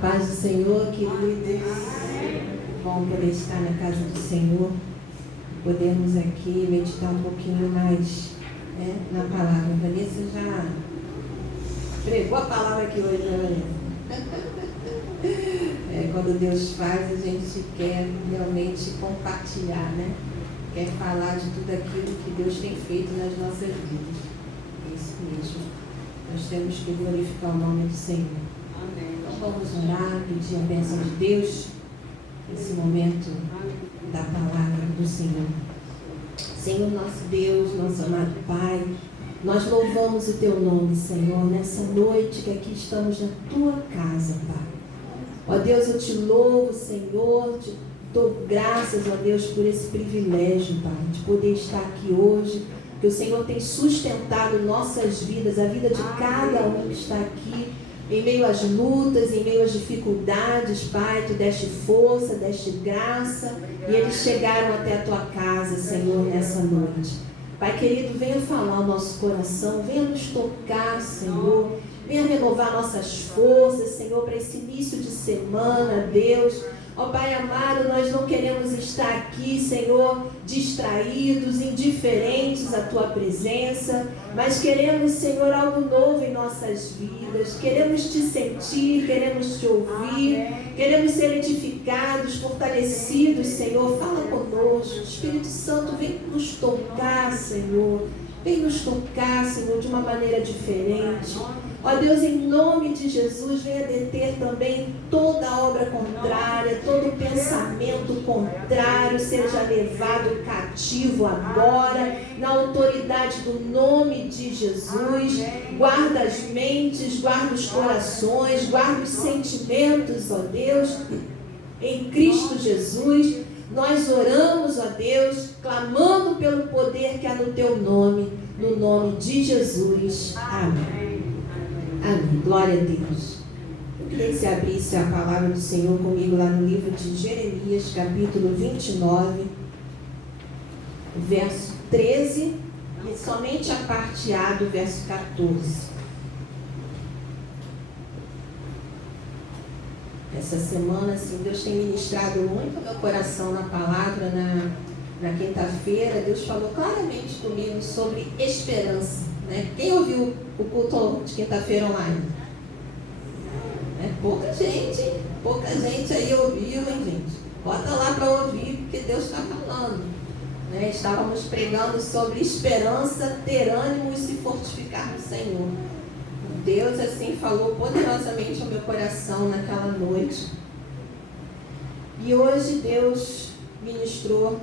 paz do Senhor, queridos. Bom poder estar na casa do Senhor. Podemos aqui meditar um pouquinho mais, né, na palavra. A Vanessa já pregou a palavra aqui hoje, né, Vanessa? Quando Deus faz, a gente quer realmente compartilhar, né? Quer falar de tudo aquilo que Deus tem feito nas nossas vidas. É isso mesmo. Nós temos que glorificar o nome do Senhor. Amém. Então vamos orar, pedir a bênção de Deus nesse momento da palavra do Senhor. Senhor, nosso Deus, nosso amado Pai, nós louvamos o Teu nome, Senhor, nessa noite que aqui estamos na Tua casa, Pai. Ó Deus, eu Te louvo, Senhor, Te dou graças, ó Deus, por esse privilégio, Pai, de poder estar aqui hoje, que o Senhor tem sustentado nossas vidas, a vida de cada um que está aqui, em meio às lutas, em meio às dificuldades, Pai, Tu deste força, deste graça, e eles chegaram até a Tua casa, Senhor, nessa noite. Pai querido, venha falar o nosso coração, venha nos tocar, Senhor, venha renovar nossas forças, Senhor, para esse início de semana, Deus. Ó Pai amado, nós não queremos estar aqui, Senhor, distraídos, indiferentes à Tua presença, mas queremos, Senhor, algo novo em nossas vidas, queremos Te sentir, queremos Te ouvir, queremos ser edificados, fortalecidos, Senhor, fala conosco. Espírito Santo, vem nos tocar, Senhor, vem nos tocar, Senhor, de uma maneira diferente. Ó Deus, em nome de Jesus, venha deter também toda obra contrária, todo pensamento contrário, seja levado cativo agora, na autoridade do nome de Jesus. Guarda as mentes, guarda os corações, guarda os sentimentos, ó Deus, em Cristo Jesus. Nós oramos, ó Deus, clamando pelo poder que há no Teu nome, no nome de Jesus. Amém. Amém. Glória a Deus. Eu queria que você abrisse a palavra do Senhor comigo lá no livro de Jeremias, capítulo 29, verso 13, e somente a parte A do verso 14. Essa semana, assim, Deus tem ministrado muito ao meu coração na palavra. Na quinta-feira, Deus falou claramente comigo sobre esperança. Quem ouviu o culto de quinta-feira online? Pouca gente aí ouviu, hein, gente? Bota lá para ouvir, porque Deus está falando. Estávamos pregando sobre esperança, ter ânimo e se fortificar no Senhor. Deus assim falou poderosamente ao meu coração naquela noite. E hoje Deus ministrou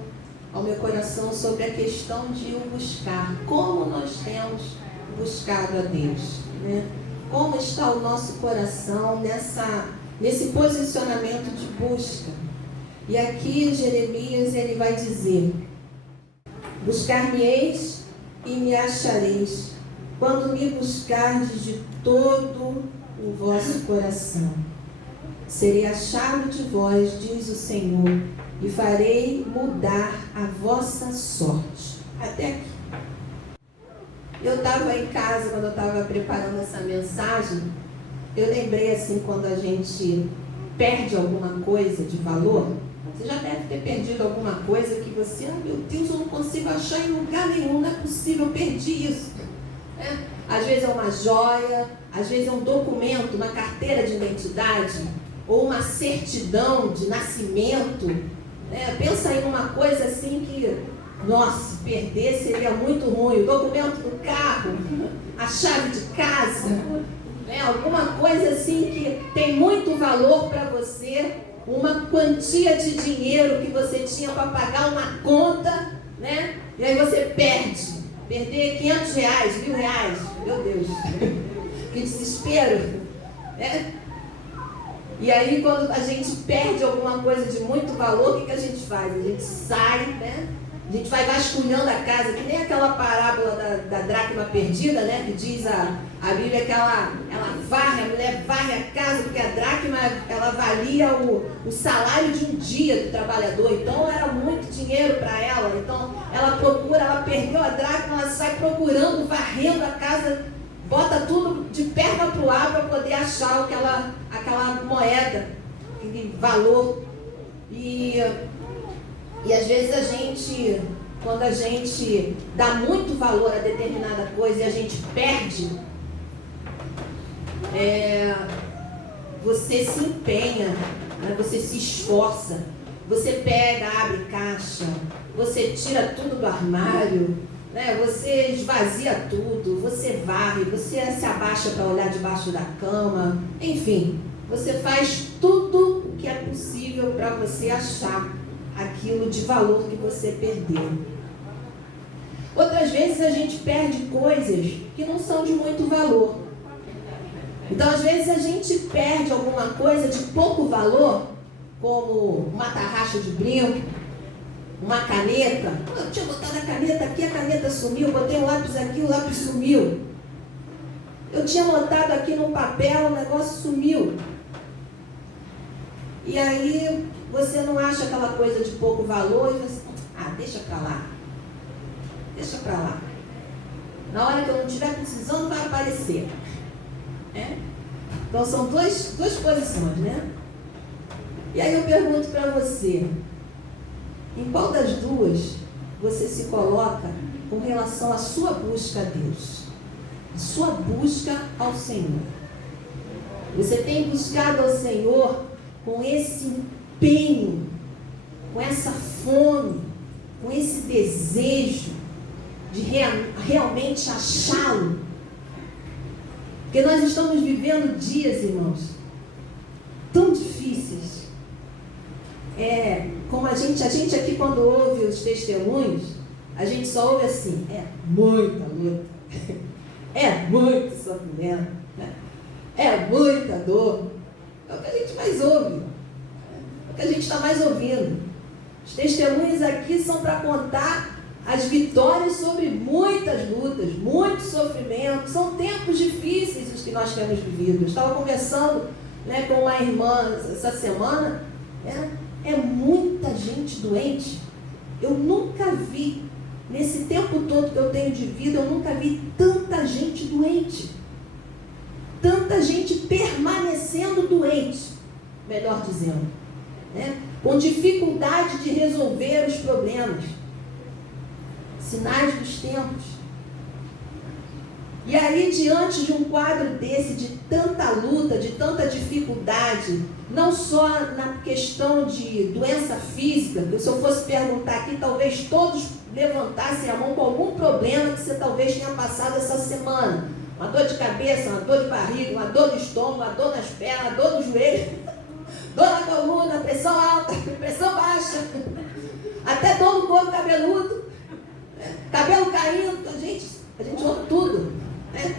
ao meu coração sobre a questão de o buscar. Como nós temos buscado a Deus, né? Como está o nosso coração nesse posicionamento de busca. E aqui Jeremias, ele vai dizer: buscar-me-eis e me achareis, quando me buscardes de todo o vosso coração. Serei achado de vós, diz o Senhor, e farei mudar a vossa sorte. Até aqui. Eu estava em casa, quando eu estava preparando essa mensagem, eu lembrei assim, quando a gente perde alguma coisa de valor. Você já deve ter perdido alguma coisa que você, meu Deus, eu não consigo achar em lugar nenhum, não é possível, eu perdi isso. Às vezes é uma joia, às vezes é um documento, uma carteira de identidade, ou uma certidão de nascimento. Pensa em uma coisa assim que, nossa, perder seria muito ruim. O documento do carro, a chave de casa, alguma coisa assim que tem muito valor para você, uma quantia de dinheiro que você tinha para pagar uma conta, e aí você perde. Perder R$500, R$1.000, meu Deus, que desespero, E aí, quando a gente perde alguma coisa de muito valor, o que a gente faz? A gente sai, A gente vai vasculhando a casa, que nem aquela parábola da dracma perdida, que diz a Bíblia que ela varre, a mulher varre a casa, porque a dracma, ela valia o salário de um dia do trabalhador, então era muito dinheiro para ela. Então ela procura, ela perdeu a dracma, ela sai procurando, varrendo a casa bota tudo de perna para o ar para poder achar aquela moeda, aquele valor. E às vezes a gente, quando a gente dá muito valor a determinada coisa e a gente perde, você se empenha, né? Você se esforça, você pega, abre caixa, você tira tudo do armário, né? Você esvazia tudo, você varre, você se abaixa para olhar debaixo da cama, enfim, você faz tudo o que é possível para você achar aquilo de valor que você perdeu. Outras vezes a gente perde coisas que não são de muito valor. Então, às vezes a gente perde alguma coisa de pouco valor, como uma tarraxa de brinco, uma caneta. Eu tinha botado a caneta aqui, a caneta sumiu. Botei um lápis aqui, o lápis sumiu. Eu tinha anotado aqui no papel, o negócio sumiu. E aí você não acha aquela coisa de pouco valor e você, deixa pra lá. Deixa pra lá. Na hora que eu não estiver precisando, vai aparecer. Então são duas posições, né? E aí eu pergunto para você, em qual das duas você se coloca com relação à sua busca a Deus, a sua busca ao Senhor? Você tem buscado ao Senhor com esse empenho, com essa fome, com esse desejo de realmente achá-lo? Porque nós estamos vivendo dias, irmãos, tão difíceis. Como a gente aqui, quando ouve os testemunhos, a gente só ouve assim, muita luta, muito sofrimento, muita dor. É o que a gente mais ouve, é o que a gente está mais ouvindo. Os testemunhos aqui são para contar as vitórias sobre muitas lutas, muito sofrimento. São tempos difíceis os que nós temos vivido. Eu estava conversando, né, com uma irmã essa semana. É muita gente doente. Eu nunca vi, nesse tempo todo que eu tenho de vida, eu nunca vi tanta gente doente. Tanta gente permanecendo doente, melhor dizendo, né? Com dificuldade de resolver os problemas. Sinais dos tempos. E aí, diante de um quadro desse, de tanta luta, de tanta dificuldade, não só na questão de doença física, que se eu fosse perguntar aqui, talvez todos levantassem a mão com algum problema que você talvez tenha passado essa semana. Uma dor de cabeça, uma dor de barriga, uma dor no estômago, uma dor nas pernas, uma dor no joelho, dor na coluna, pressão alta, pressão baixa, até dor no couro cabeludo, cabelo caindo, a gente ouve tudo, né?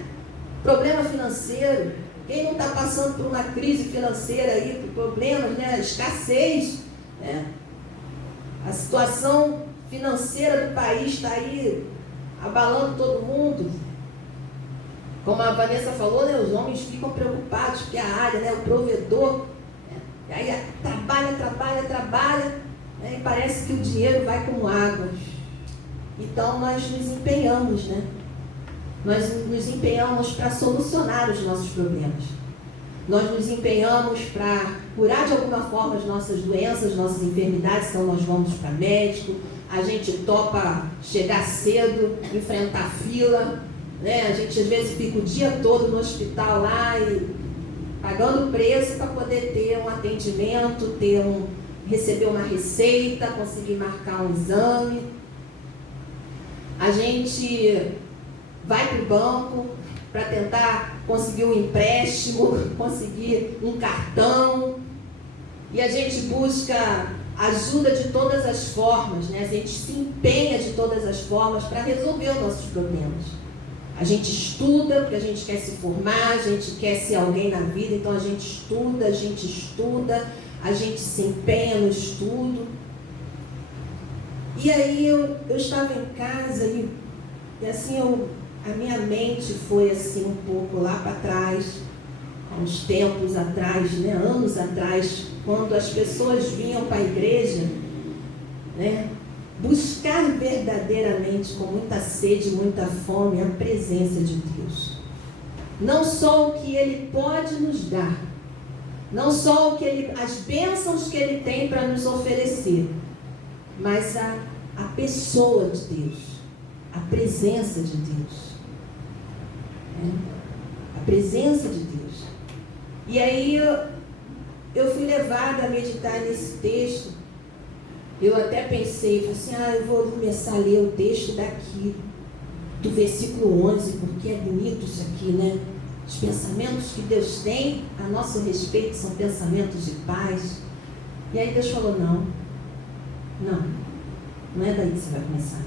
Problema financeiro. Quem não está passando por uma crise financeira aí, por problemas, né? Escassez, né? A situação financeira do país está aí abalando todo mundo. Como a Vanessa falou, né? Os homens ficam preocupados porque a área, né? O provedor, né? E aí trabalha, né? E parece que o dinheiro vai como águas. Então nós nos empenhamos, né? Nós nos empenhamos para solucionar os nossos problemas. Nós nos empenhamos para curar de alguma forma as nossas doenças, nossas enfermidades, então nós vamos para médico, a gente topa chegar cedo, enfrentar fila, né? A gente às vezes fica o dia todo no hospital lá e pagando preço para poder ter um atendimento, receber uma receita, conseguir marcar um exame. A gente vai para o banco para tentar conseguir um empréstimo, conseguir um cartão, e a gente busca ajuda de todas as formas, né? A gente se empenha de todas as formas para resolver os nossos problemas. A gente estuda, porque a gente quer se formar, a gente quer ser alguém na vida, então a gente estuda, a gente se empenha no estudo. E aí eu estava em casa e assim a minha mente foi assim um pouco lá para trás, há uns tempos atrás, né, anos atrás, quando as pessoas vinham para a igreja, né, buscar verdadeiramente, com muita sede, muita fome, a presença de Deus. não só o que Ele pode nos dar, não só as bênçãos que Ele tem para nos oferecer, mas a pessoa de Deus, a presença de Deus. A presença de Deus. E aí eu fui levada a meditar nesse texto. Eu até pensei, falei assim, eu vou começar a ler o texto daqui, do versículo 11, porque é bonito isso aqui, né? Os pensamentos que Deus tem a nosso respeito são pensamentos de paz. E aí Deus falou, não é daí que você vai começar.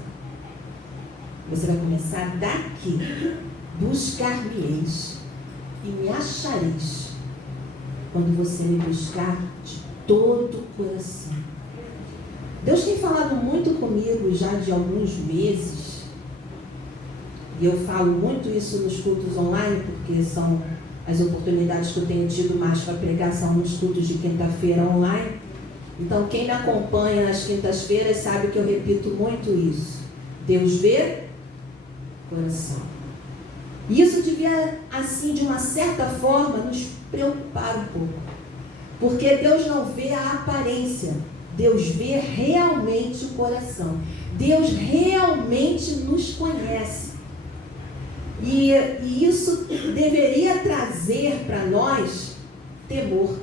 Você vai começar daqui. Buscar-me-eis e me achareis quando você me buscar de todo o coração. Deus tem falado muito comigo já de alguns meses, e eu falo muito isso nos cultos online, porque são as oportunidades que eu tenho tido mais para pregar, são nos cultos de quinta-feira online. Então quem me acompanha nas quintas-feiras sabe que eu repito muito isso. Deus vê coração. E isso devia, assim, de uma certa forma, nos preocupar um pouco. Porque Deus não vê a aparência. Deus vê realmente o coração. Deus realmente nos conhece. E isso deveria trazer para nós temor.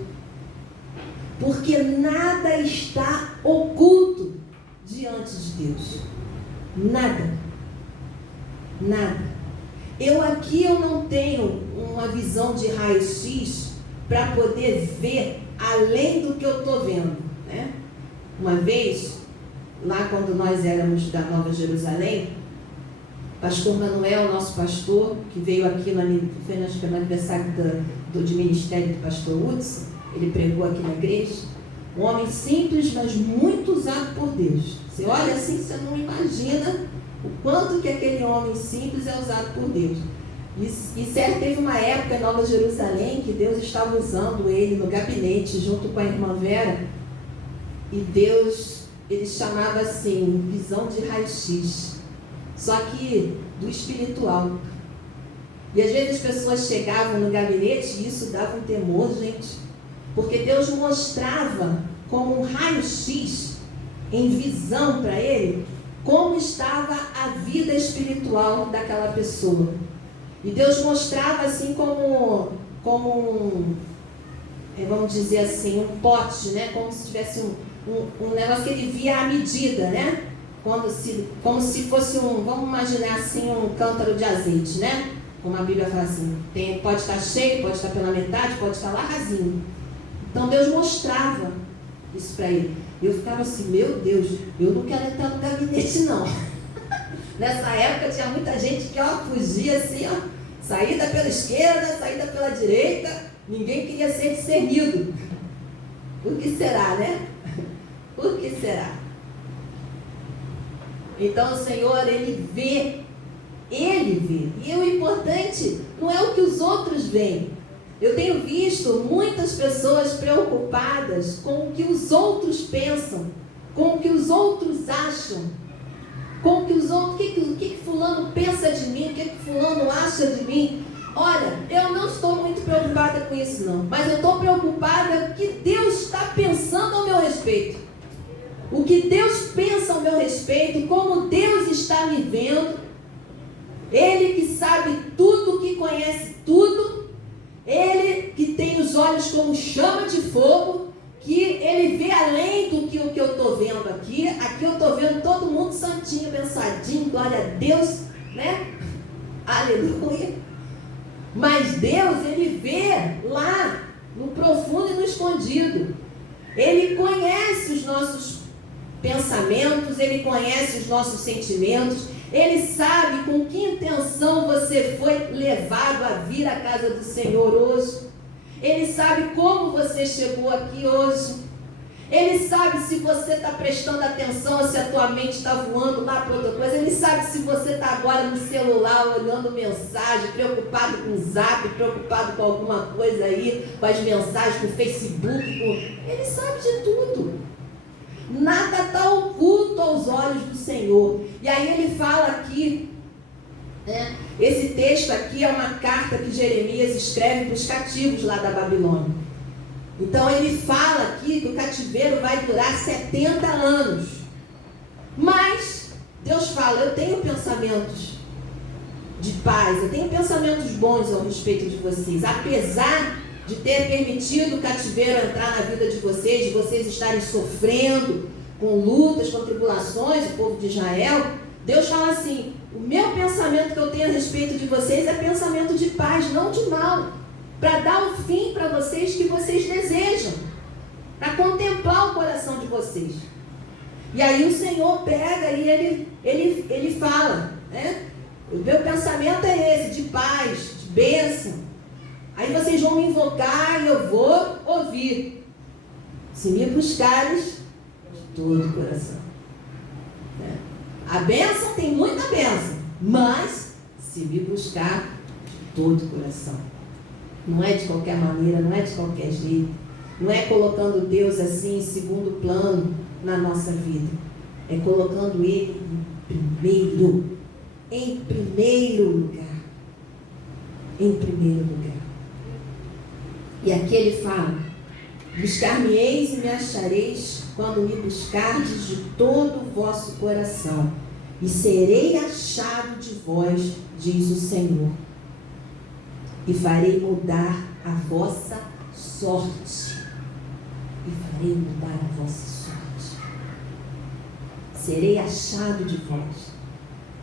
Porque nada está oculto diante de Deus. Nada. Eu não tenho uma visão de raio-x para poder ver além do que eu estou vendo, né? Uma vez, lá quando nós éramos da Nova Jerusalém, pastor Manuel, nosso pastor, que veio aqui no aniversário de ministério do pastor Hudson, ele pregou aqui na igreja, um homem simples, mas muito usado por Deus. Você olha assim, você não imagina o quanto que aquele homem simples é usado por Deus. E certo, teve uma época em Nova Jerusalém que Deus estava usando ele no gabinete junto com a irmã Vera, e Deus, ele chamava assim, visão de raio-x, só que do espiritual. E às vezes as pessoas chegavam no gabinete e isso dava um temor, gente, porque Deus mostrava como um raio-x em visão para ele como estava a vida espiritual daquela pessoa. E Deus mostrava assim como vamos dizer assim, um pote, né? Como se tivesse um negócio que ele via à medida, né? Como se fosse vamos imaginar assim, um cântaro de azeite, né? Como a Bíblia fala assim, pode estar cheio, pode estar pela metade, pode estar lá rasinho. Então Deus mostrava isso para ele. Eu ficava assim, meu Deus, eu não quero entrar no gabinete não. Nessa época tinha muita gente que fugia assim, saída pela esquerda, saída pela direita, ninguém queria ser discernido. Por que será, né? Por que será? Então o Senhor, Ele vê. E o importante não é o que os outros veem. Eu tenho visto muitas pessoas preocupadas com o que os outros pensam, com o que os outros acham, com o que os outros, o que fulano pensa de mim, o que fulano acha de mim. Olha, eu não estou muito preocupada com isso não, mas eu estou preocupada com o que Deus está pensando ao meu respeito. O que Deus pensa ao meu respeito, como Deus está me vendo. Ele que sabe tudo, que conhece tudo. Ele que tem os olhos como chama de fogo, que ele vê além do que o que eu estou vendo aqui. Aqui eu estou vendo todo mundo santinho, abençoadinho, glória a Deus, né? Aleluia. Mas Deus, Ele vê lá no profundo e no escondido. Ele conhece os nossos pensamentos, Ele conhece os nossos sentimentos. Ele sabe com que intenção você foi levado a vir à casa do Senhor hoje. Ele sabe como você chegou aqui hoje. Ele sabe se você está prestando atenção ou se a tua mente está voando lá para outra coisa. Ele sabe se você está agora no celular olhando mensagem, preocupado com o Zap, preocupado com alguma coisa aí, com as mensagens, com o Facebook. Ele sabe de tudo. Nada está oculto aos olhos do Senhor. E aí ele fala aqui, Esse texto aqui é uma carta que Jeremias escreve para os cativos lá da Babilônia. Então ele fala aqui que o cativeiro vai durar 70 anos. Mas Deus fala, eu tenho pensamentos de paz, eu tenho pensamentos bons ao respeito de vocês. Apesar de ter permitido o cativeiro entrar na vida de vocês estarem sofrendo com lutas, com tribulações, o povo de Israel, Deus fala assim, o meu pensamento que eu tenho a respeito de vocês é pensamento de paz, não de mal, para dar o fim para vocês que vocês desejam, para contemplar o coração de vocês. E aí o Senhor pega e ele fala, o meu pensamento é esse, de paz, de bênção. Aí vocês vão me invocar e eu vou ouvir. Se me buscares de todo o coração. A bênção tem muita bênção, mas se me buscar de todo o coração. Não é de qualquer maneira, não é de qualquer jeito. Não é colocando Deus assim em segundo plano na nossa vida. É colocando Ele em primeiro lugar. Em primeiro lugar. E aqui ele fala, buscar-me-eis e me achareis quando me buscardes de todo o vosso coração, e serei achado de vós, diz o Senhor, e farei mudar a vossa sorte. E farei mudar a vossa sorte. Serei achado de vós.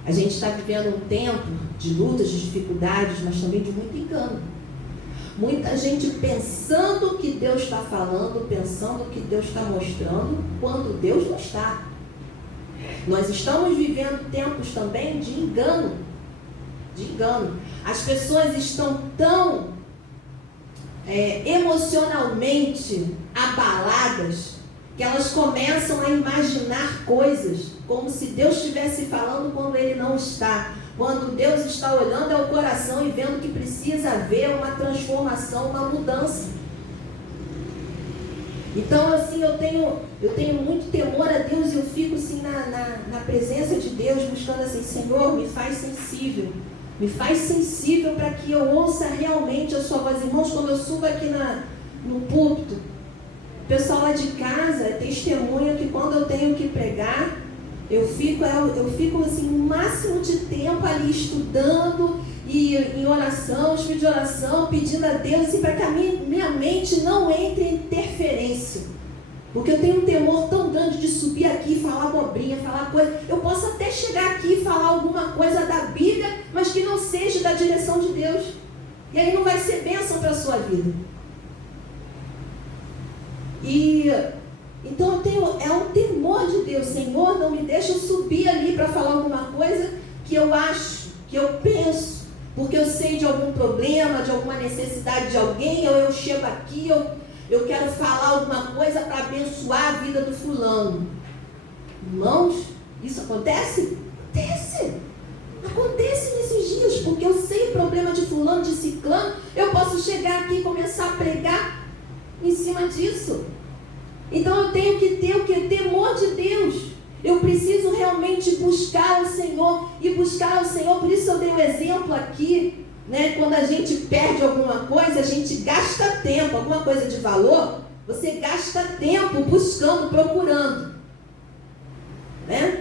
A gente está vivendo um tempo de lutas, de dificuldades, mas também de muito engano. Muita gente pensando que Deus está falando, pensando que Deus está mostrando, quando Deus não está. Nós estamos vivendo tempos também de engano. De engano. As pessoas estão tão emocionalmente abaladas que elas começam a imaginar coisas como se Deus estivesse falando quando Ele não está. Quando Deus está olhando ao coração e vendo que precisa haver uma transformação, uma mudança. Então, assim, eu tenho muito temor a Deus e eu fico assim na presença de Deus, buscando assim, Senhor, me faz sensível. Me faz sensível para que eu ouça realmente a sua voz. Irmãos, quando eu subo aqui no púlpito, o pessoal lá de casa é testemunha que quando eu tenho que pregar, eu fico assim, o máximo de tempo ali estudando e em oração, espírito de oração, pedindo a Deus assim, para que a minha mente não entre em interferência. Porque eu tenho um temor tão grande de subir aqui e falar abobrinha, falar coisa. Eu posso até chegar aqui e falar alguma coisa da Bíblia, mas que não seja da direção de Deus. E aí não vai ser bênção para a sua vida. Então é um temor de Deus. Senhor, não me deixa subir ali para falar alguma coisa que eu acho, que eu penso, porque eu sei de algum problema, de alguma necessidade de alguém, ou eu chego aqui, eu quero falar alguma coisa para abençoar a vida do fulano. Irmãos, isso acontece? Acontece nesses dias, porque eu sei o problema de fulano, de ciclano, eu posso chegar aqui e começar a pregar em cima disso. Então eu tenho que ter o que? Temor de Deus. Eu preciso realmente buscar o Senhor. E buscar o Senhor, por isso eu dei um exemplo aqui, quando a gente perde alguma coisa, a gente gasta tempo, alguma coisa de valor, você gasta tempo buscando, procurando.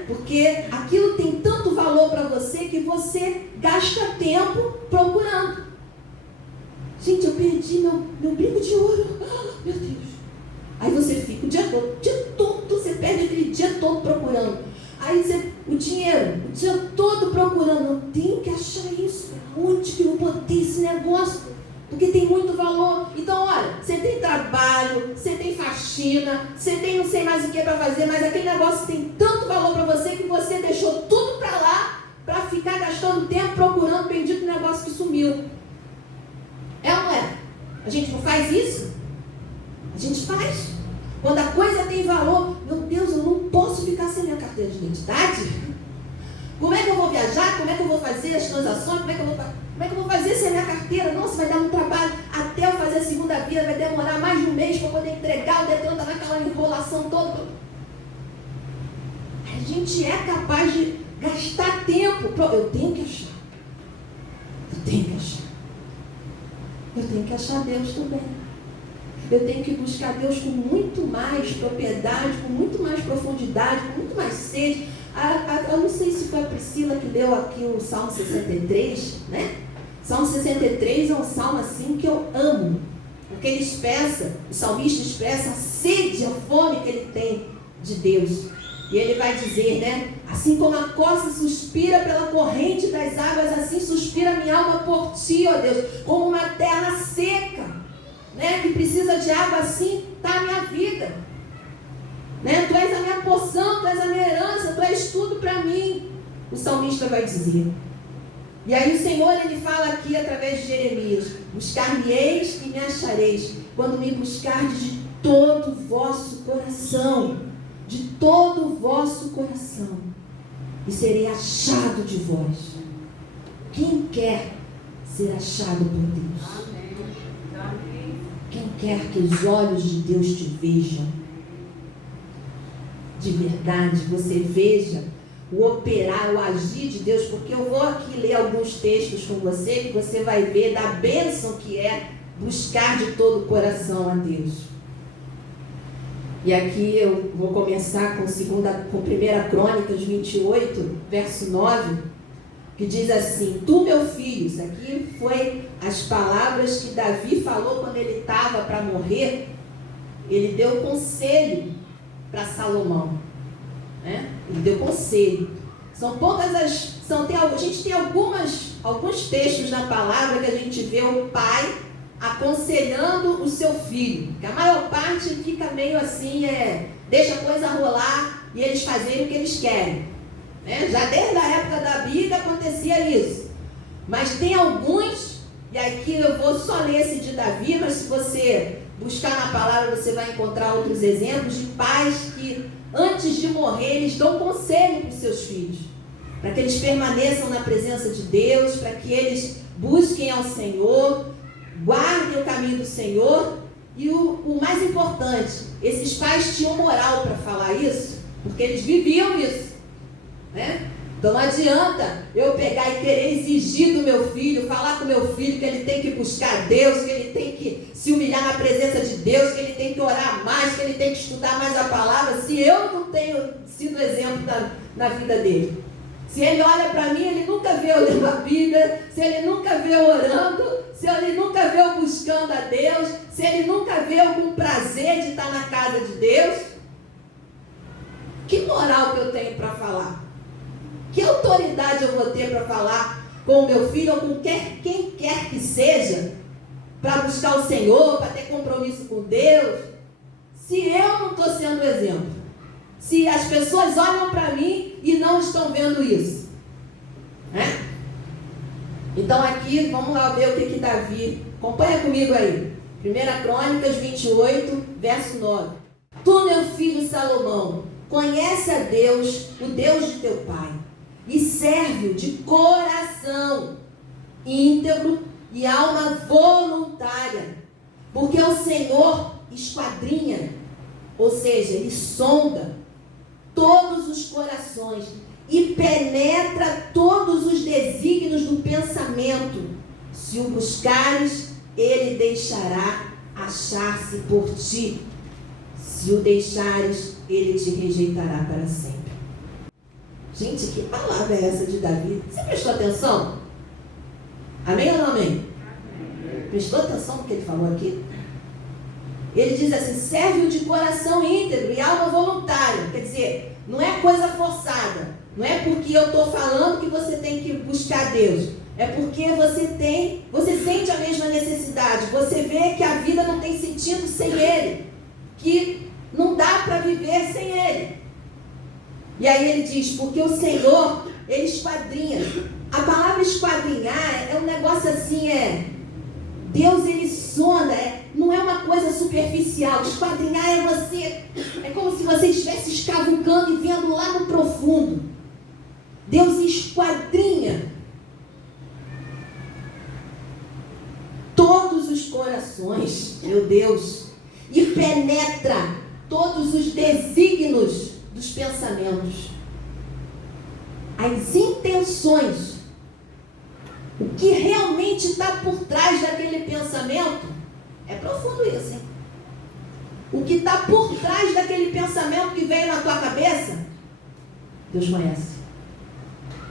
Porque aquilo tem tanto valor para você que você gasta tempo procurando. Gente, eu perdi meu brinco de ouro. Meu Deus. Aí você fica o dia todo, você perde aquele dia todo procurando. Aí o dinheiro, o dia todo procurando. Eu tenho que achar isso. Onde que eu botei esse negócio? Porque tem muito valor. Então, olha, você tem trabalho, você tem faxina, você tem não sei mais o que para fazer, mas aquele negócio tem tanto valor para você que você deixou tudo para lá para ficar gastando tempo procurando o bendito negócio que sumiu. É ou não é? A gente não faz isso? A gente faz. Quando a coisa tem valor, meu Deus, eu não posso ficar sem minha carteira de identidade. Como é que eu vou viajar? Como é que eu vou fazer as transações? Como é que eu vou fazer sem a minha carteira? Nossa, vai dar um trabalho. Até eu fazer a segunda via, vai demorar mais de um mês para poder entregar. O Detran está naquela enrolação toda. A gente é capaz de gastar tempo. Eu tenho que achar. eu tenho que achar Deus também. Eu tenho que buscar Deus com muito mais propriedade, com muito mais profundidade, com muito mais sede. Eu não sei se foi a Priscila que leu aqui o Salmo 63, né? Salmo 63 é um salmo assim que eu amo, porque ele expressa, o salmista expressa a sede, a fome que ele tem de Deus. E ele vai dizer, né? Assim como a costa suspira pela corrente das águas, assim suspira minha alma por ti, ó Deus, como uma terra seca, né? Que precisa de água, assim está a minha vida, né? Tu és a minha porção, tu és a minha herança, tu és tudo para mim, o salmista vai dizer. E aí o Senhor, ele fala aqui através de Jeremias: buscar-me-eis e me achareis, quando me buscardes de todo o vosso coração, de todo o vosso coração, e serei achado de vós. Quem quer ser achado por Deus? Quem quer que os olhos de Deus te vejam? De verdade, você veja o operar, o agir de Deus, porque eu vou aqui ler alguns textos com você, que você vai ver da bênção que é buscar de todo o coração a Deus. E aqui eu vou começar com 1 Crônicas 28, verso 9, que diz assim: tu, meu filho, isso aqui foi as palavras que Davi falou quando ele estava para morrer. Ele deu conselho para Salomão, né? Ele deu conselho. São poucas a gente tem alguns textos na palavra que a gente vê o pai aconselhando o seu filho, que a maior parte fica meio assim, deixa a coisa rolar e eles fazerem o que eles querem, né? Já desde a época da Bíblia acontecia isso, mas tem alguns, e aqui eu vou só ler esse de Davi, mas se você buscar na palavra você vai encontrar outros exemplos de pais que antes de morrer eles dão conselho para os seus filhos, para que eles permaneçam na presença de Deus, para que eles busquem ao Senhor, guardem o caminho do Senhor. E o mais importante, esses pais tinham moral para falar isso, porque eles viviam isso, né? Então não adianta eu pegar e querer exigir do meu filho, falar com o meu filho que ele tem que buscar Deus, que ele tem que se humilhar na presença de Deus, que ele tem que orar mais, que ele tem que estudar mais a palavra, se eu não tenho sido exemplo na vida dele. Se ele olha para mim, ele nunca vê eu lendo a Bíblia, se ele nunca vê eu orando, se ele nunca vê eu buscando a Deus, se ele nunca vê eu com prazer de estar na casa de Deus, que moral que eu tenho para falar? Que autoridade eu vou ter para falar com o meu filho ou com quem quer que seja, para buscar o Senhor, para ter compromisso com Deus, se eu não estou sendo exemplo? Se as pessoas olham para mim e não estão vendo isso, né? Então aqui, vamos lá ver o que Davi, acompanha comigo aí, 1 Crônicas 28, verso 9. Tu, meu filho Salomão, conhece a Deus, o Deus de teu pai, e serve-o de coração íntegro e alma voluntária, porque o Senhor esquadrinha, ou seja, ele sonda todos os corações e penetra todos os desígnios do pensamento. Se o buscares, ele deixará achar-se por ti. Se o deixares, ele te rejeitará para sempre. Gente, que palavra é essa de Davi? Você prestou atenção? Amém ou não amém? Prestou atenção no que ele falou aqui? Ele diz assim: serve-o de coração íntegro e alma voluntária. Quer dizer, não é coisa forçada. Não é porque eu estou falando que você tem que buscar Deus. É porque você sente a mesma necessidade. Você vê que a vida não tem sentido sem Ele. Que não dá para viver sem Ele. E aí ele diz: porque o Senhor, Ele esquadrinha. A palavra esquadrinhar é um negócio assim, Deus, Ele sonda, não é uma coisa superficial. Esquadrinhar é como se você estivesse escavucando e vendo lá no profundo. Deus esquadrinha todos os corações, meu Deus, e penetra todos os desígnios dos pensamentos, as intenções, o que realmente está por trás daquele pensamento. pensamento, é profundo isso, hein? O que está por trás daquele pensamento que veio na tua cabeça, Deus conhece.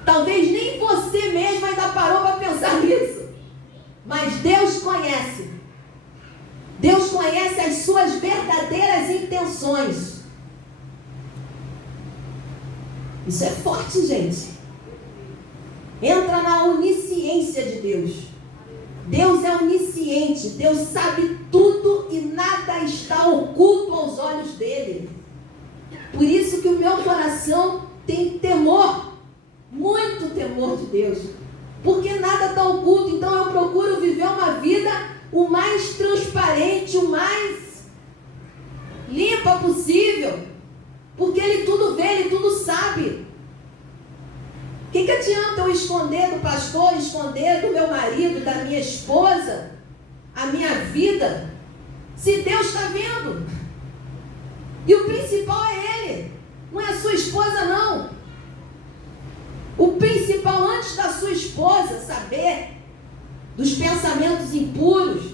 Talvez nem você mesmo ainda parou para pensar nisso, mas Deus conhece. Deus conhece as suas verdadeiras intenções. Isso é forte, gente. Entra na onisciência de Deus. Deus é onisciente. Deus sabe tudo e nada está oculto aos olhos dele. Por isso que o meu coração tem temor, muito temor de Deus. Porque nada está oculto. Então eu procuro viver uma vida o mais transparente, o mais limpa possível. Porque Ele tudo vê, Ele tudo sabe. O que adianta eu esconder do pastor, esconder do meu marido, da minha esposa, a minha vida, se Deus está vendo? E o principal é Ele, não é a sua esposa não. O principal antes da sua esposa saber dos pensamentos impuros,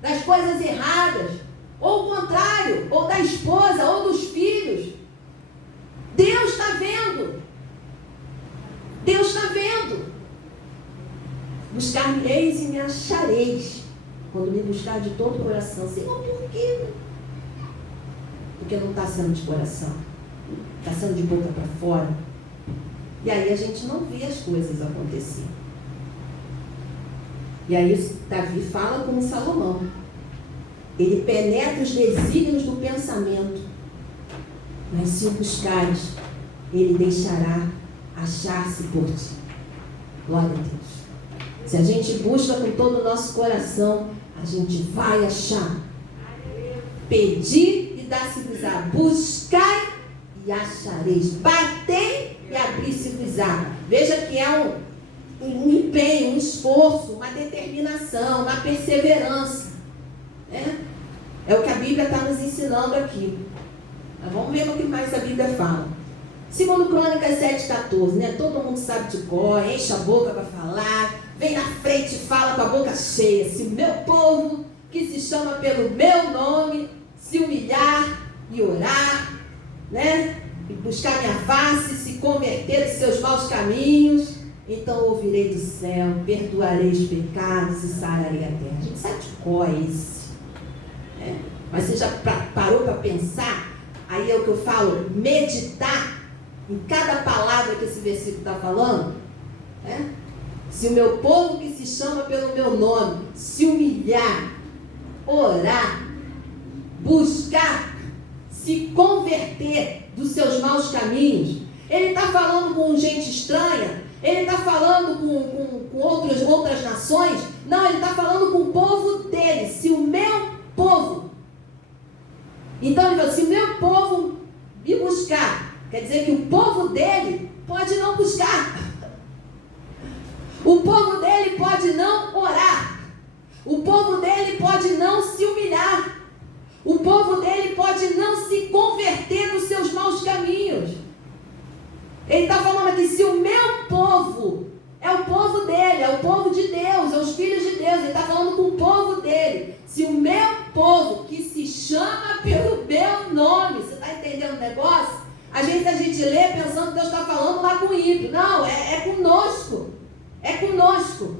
das coisas erradas, ou o contrário, ou da esposa, ou dos filhos. Deus está vendo. Deus está vendo. Buscar-me-eis e me achareis, quando me buscar de todo o coração. Senhor, por quê? Porque não está sendo de coração, está sendo de boca para fora. E aí a gente não vê as coisas acontecer. E aí Davi fala como Salomão. Ele penetra os desígnios do pensamento. Mas se o buscares, Ele deixará achar-se por ti. Glória a Deus. Se a gente busca com todo o nosso coração, a gente vai achar. Pedir e dar-se-vos-á. Buscai e achareis. Batei e abrir-se-vos-á. Veja que é um empenho, um esforço, uma determinação, uma perseverança. É o que a Bíblia está nos ensinando aqui. Mas vamos ver o que mais a Bíblia fala. Segundo Crônicas 7,14, né? Todo mundo sabe de cor, enche a boca para falar, vem na frente e fala com a boca cheia. Se meu povo, que se chama pelo meu nome, se humilhar e orar, né? E buscar minha face, se converter dos seus maus caminhos, então ouvirei do céu, perdoarei os pecados e sararei a terra. A gente sabe de cor esse. Mas você já parou para pensar? Aí é o que eu falo, meditar em cada palavra que esse versículo está falando. Se o meu povo que se chama pelo meu nome se humilhar, orar, buscar, se converter dos seus maus caminhos, ele está falando com gente estranha, ele está falando com outras nações, não, ele está falando com o povo dele, se o meu povo. Então ele falou, se o meu povo me buscar, quer dizer que o povo dele pode não buscar. O povo dele pode não orar. O povo dele pode não se humilhar. O povo dele pode não se converter dos seus maus caminhos. Ele está falando aqui, se o meu povo, é o povo dele, é o povo de Deus, é os filhos de Deus, ele está falando com o povo dele. Se o meu povo, que se chama pelo meu nome, você está entendendo o negócio? A gente lê pensando que Deus está falando lá com o ímpio. Não, é conosco. É conosco.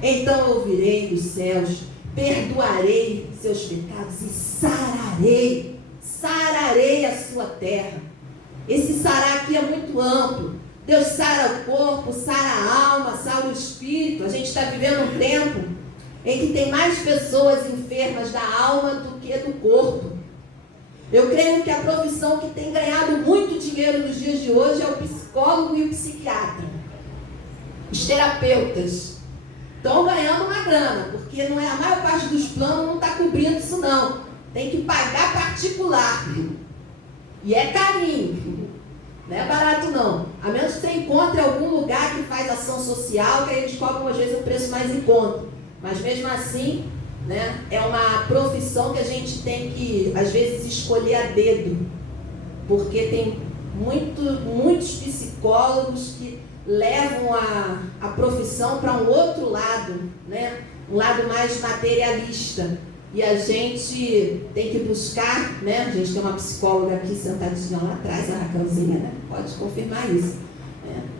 Então eu ouvirei dos céus, perdoarei seus pecados e sararei a sua terra. Esse sarar aqui é muito amplo. Deus sara o corpo, sara a alma, sara o espírito. A gente está vivendo um tempo em que tem mais pessoas enfermas da alma do que do corpo. Eu creio que a profissão que tem ganhado muito dinheiro nos dias de hoje é o psicólogo e o psiquiatra. Os terapeutas estão ganhando uma grana, porque não é, a maior parte dos planos não está cobrindo isso não. Tem que pagar particular. E é carinho. Não é barato não. A menos que você encontre algum lugar que faz ação social, que aí eles cobram às vezes um preço mais em conta. Mas mesmo assim, né, é uma profissão que a gente tem que, às vezes, escolher a dedo. Porque tem muitos psicólogos que levam a profissão para um outro lado, né? um lado mais materialista. E a gente tem que buscar, né? A gente tem uma psicóloga aqui sentadinha lá atrás, a Raquelzinha, né? Pode confirmar isso.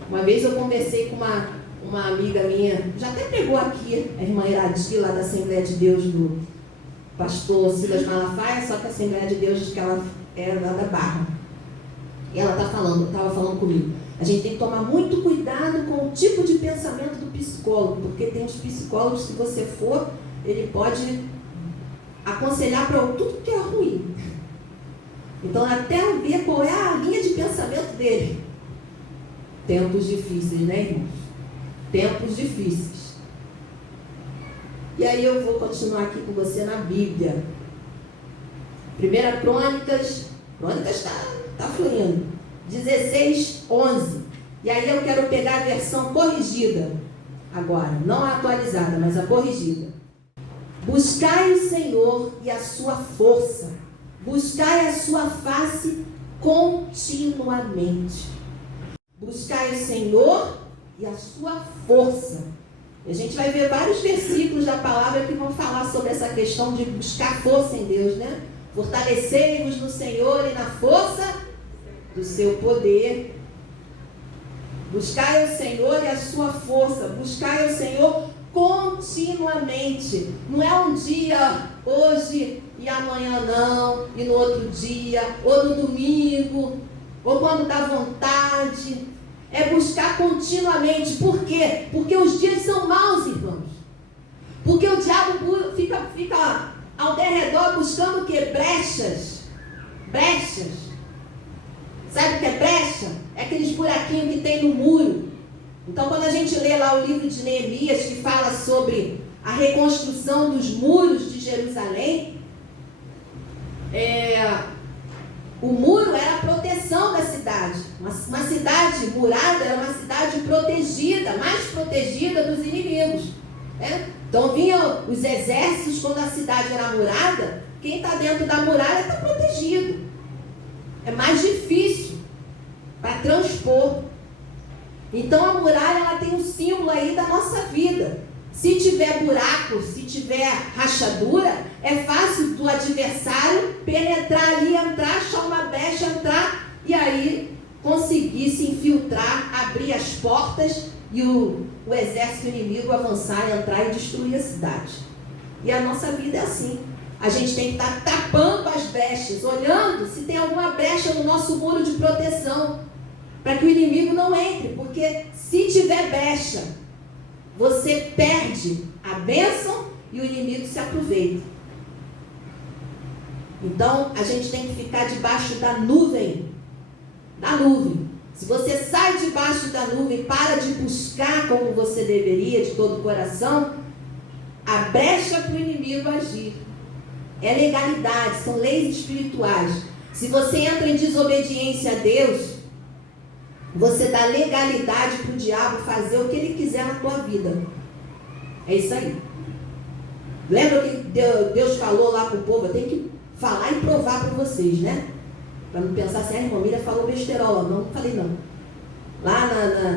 Uma vez eu conversei com uma amiga minha, já até pegou aqui, a irmã Iradi, lá da Assembleia de Deus, do pastor Silas Malafaia, só que a Assembleia de Deus diz que ela é lá da Barra. E ela estava falando comigo. A gente tem que tomar muito cuidado com o tipo de pensamento do psicólogo, porque tem uns psicólogos, se você for, ele pode aconselhar para tudo que é ruim. Então, até ver qual é a linha de pensamento dele. Tempos difíceis, né, irmãos? Tempos difíceis. E aí eu vou continuar aqui com você na Bíblia. 1 Crônicas está fluindo. 16:11. E aí eu quero pegar a versão corrigida agora. Não a atualizada, mas a corrigida. Buscai o Senhor e a sua força. Buscai a sua face continuamente. Buscai o Senhor e a sua força. E a gente vai ver vários versículos da palavra que vão falar sobre essa questão de buscar força em Deus, né? Fortalecei-vos no Senhor e na força do seu poder. Buscai o Senhor e a sua força. Buscai o Senhor continuamente. Não é um dia, hoje e amanhã não, e no outro dia, ou no domingo, ou quando dá vontade. É buscar continuamente. Por quê? Porque os dias são maus, irmãos. Porque o diabo fica ao derredor buscando o quê? Brechas. Sabe o que é brecha? É aqueles buraquinhos que tem no muro. Então, quando a gente lê lá o livro de Neemias, que fala sobre a reconstrução dos muros de Jerusalém, o muro era a proteção da cidade. Uma cidade murada era uma cidade protegida, mais protegida dos inimigos. Então, vinham os exércitos, quando a cidade era murada, quem está dentro da muralha está protegido. É mais difícil para transpor. Então a muralha, ela tem um símbolo aí da nossa vida. Se tiver buraco, se tiver rachadura, é fácil do adversário penetrar ali, entrar, achar uma brecha, entrar e aí conseguir se infiltrar, abrir as portas e o exército inimigo avançar, entrar e destruir a cidade. E a nossa vida é assim. A gente tem que estar tapando as brechas, olhando se tem alguma brecha no nosso muro de proteção, para que o inimigo não entre, porque se tiver brecha, você perde a bênção e o inimigo se aproveita. Então, a gente tem que ficar debaixo da nuvem. Se você sai debaixo da nuvem e para de buscar como você deveria, de todo o coração, a brecha para o inimigo agir. É legalidade, são leis espirituais. Se você entra em desobediência a Deus, você dá legalidade para o diabo fazer o que ele quiser na tua vida. É isso aí. Lembra que Deus falou lá para o povo? Eu tenho que falar e provar para vocês, né? Para não pensar assim, a irmã Miriam falou besteirol. Não falei não. Lá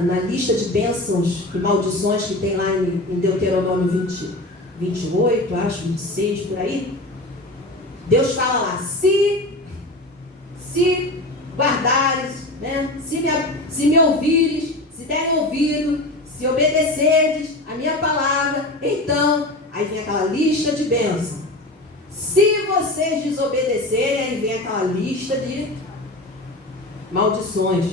na lista de bênçãos e maldições que tem lá em Deuteronômio 28, acho, 26, por aí, Deus fala lá, se guardares, né? Se me ouvires, se derem ouvido, se obedeceres a minha palavra, então, aí vem aquela lista de bênçãos. Se vocês desobedecerem, aí vem aquela lista de maldições.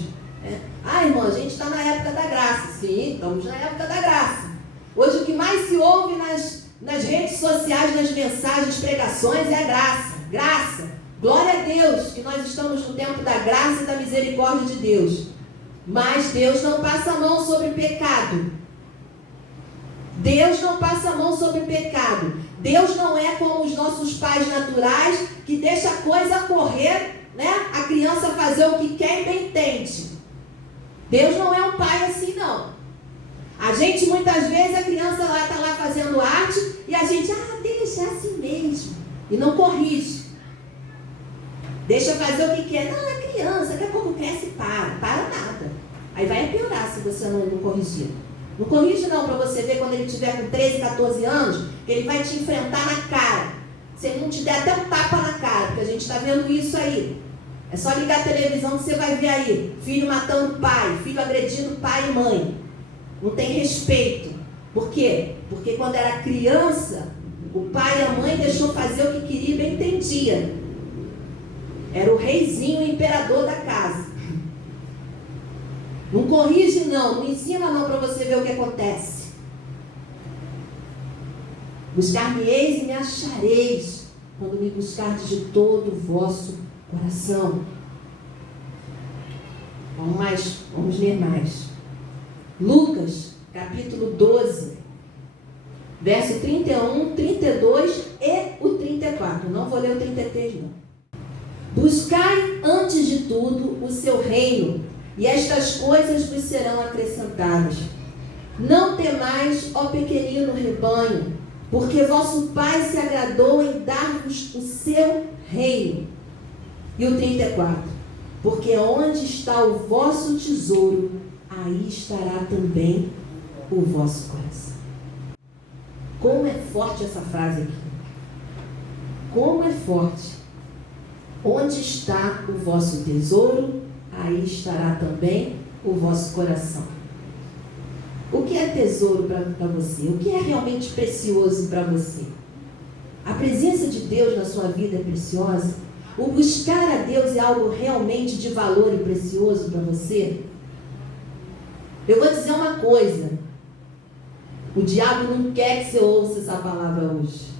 Irmão, a gente está na época da graça. Sim, estamos na época da graça. Hoje o que mais se ouve nas redes sociais, nas mensagens, pregações, é a graça. Graça. Glória a Deus, que nós estamos no tempo da graça e da misericórdia de Deus. Mas Deus não passa a mão sobre o pecado. Deus não passa a mão sobre o pecado. Deus não é como os nossos pais naturais, que deixa a coisa correr, né? A criança fazer o que quer e bem entende. Deus não é um pai assim, não. A gente, muitas vezes, a criança está lá fazendo arte e a gente, deixa assim mesmo. E não corrige. Deixa fazer o que quer. Não, é criança, daqui a pouco cresce e para. Para nada. Aí vai piorar se você não corrigir. Não corrige não, para você ver quando ele tiver com 13, 14 anos, que ele vai te enfrentar na cara. Se ele não te der até um tapa na cara, porque a gente está vendo isso aí. É só ligar a televisão que você vai ver aí. Filho matando pai, filho agredindo pai e mãe. Não tem respeito. Por quê? Porque quando era criança, o pai e a mãe deixou fazer o que queria e bem entendia. Era o reizinho, o imperador da casa. Não corrige não ensina não para você ver o que acontece. Buscar-me-eis e me achareis, quando me buscardes de todo o vosso coração. Vamos ler mais. Lucas, capítulo 12, verso 31, 32 e o 34. Não vou ler o 33 não. Buscai antes de tudo o seu reino, e estas coisas vos serão acrescentadas. Não temais, ó pequenino rebanho, porque vosso Pai se agradou em dar-vos o seu reino. E o 34. Porque onde está o vosso tesouro, aí estará também o vosso coração. Como é forte essa frase aqui. Como é forte. Onde está o vosso tesouro, aí estará também o vosso coração. O que é tesouro para você? O que é realmente precioso para você? A presença de Deus na sua vida é preciosa? O buscar a Deus é algo realmente de valor e precioso para você? Eu vou dizer uma coisa. O diabo não quer que você ouça essa palavra hoje.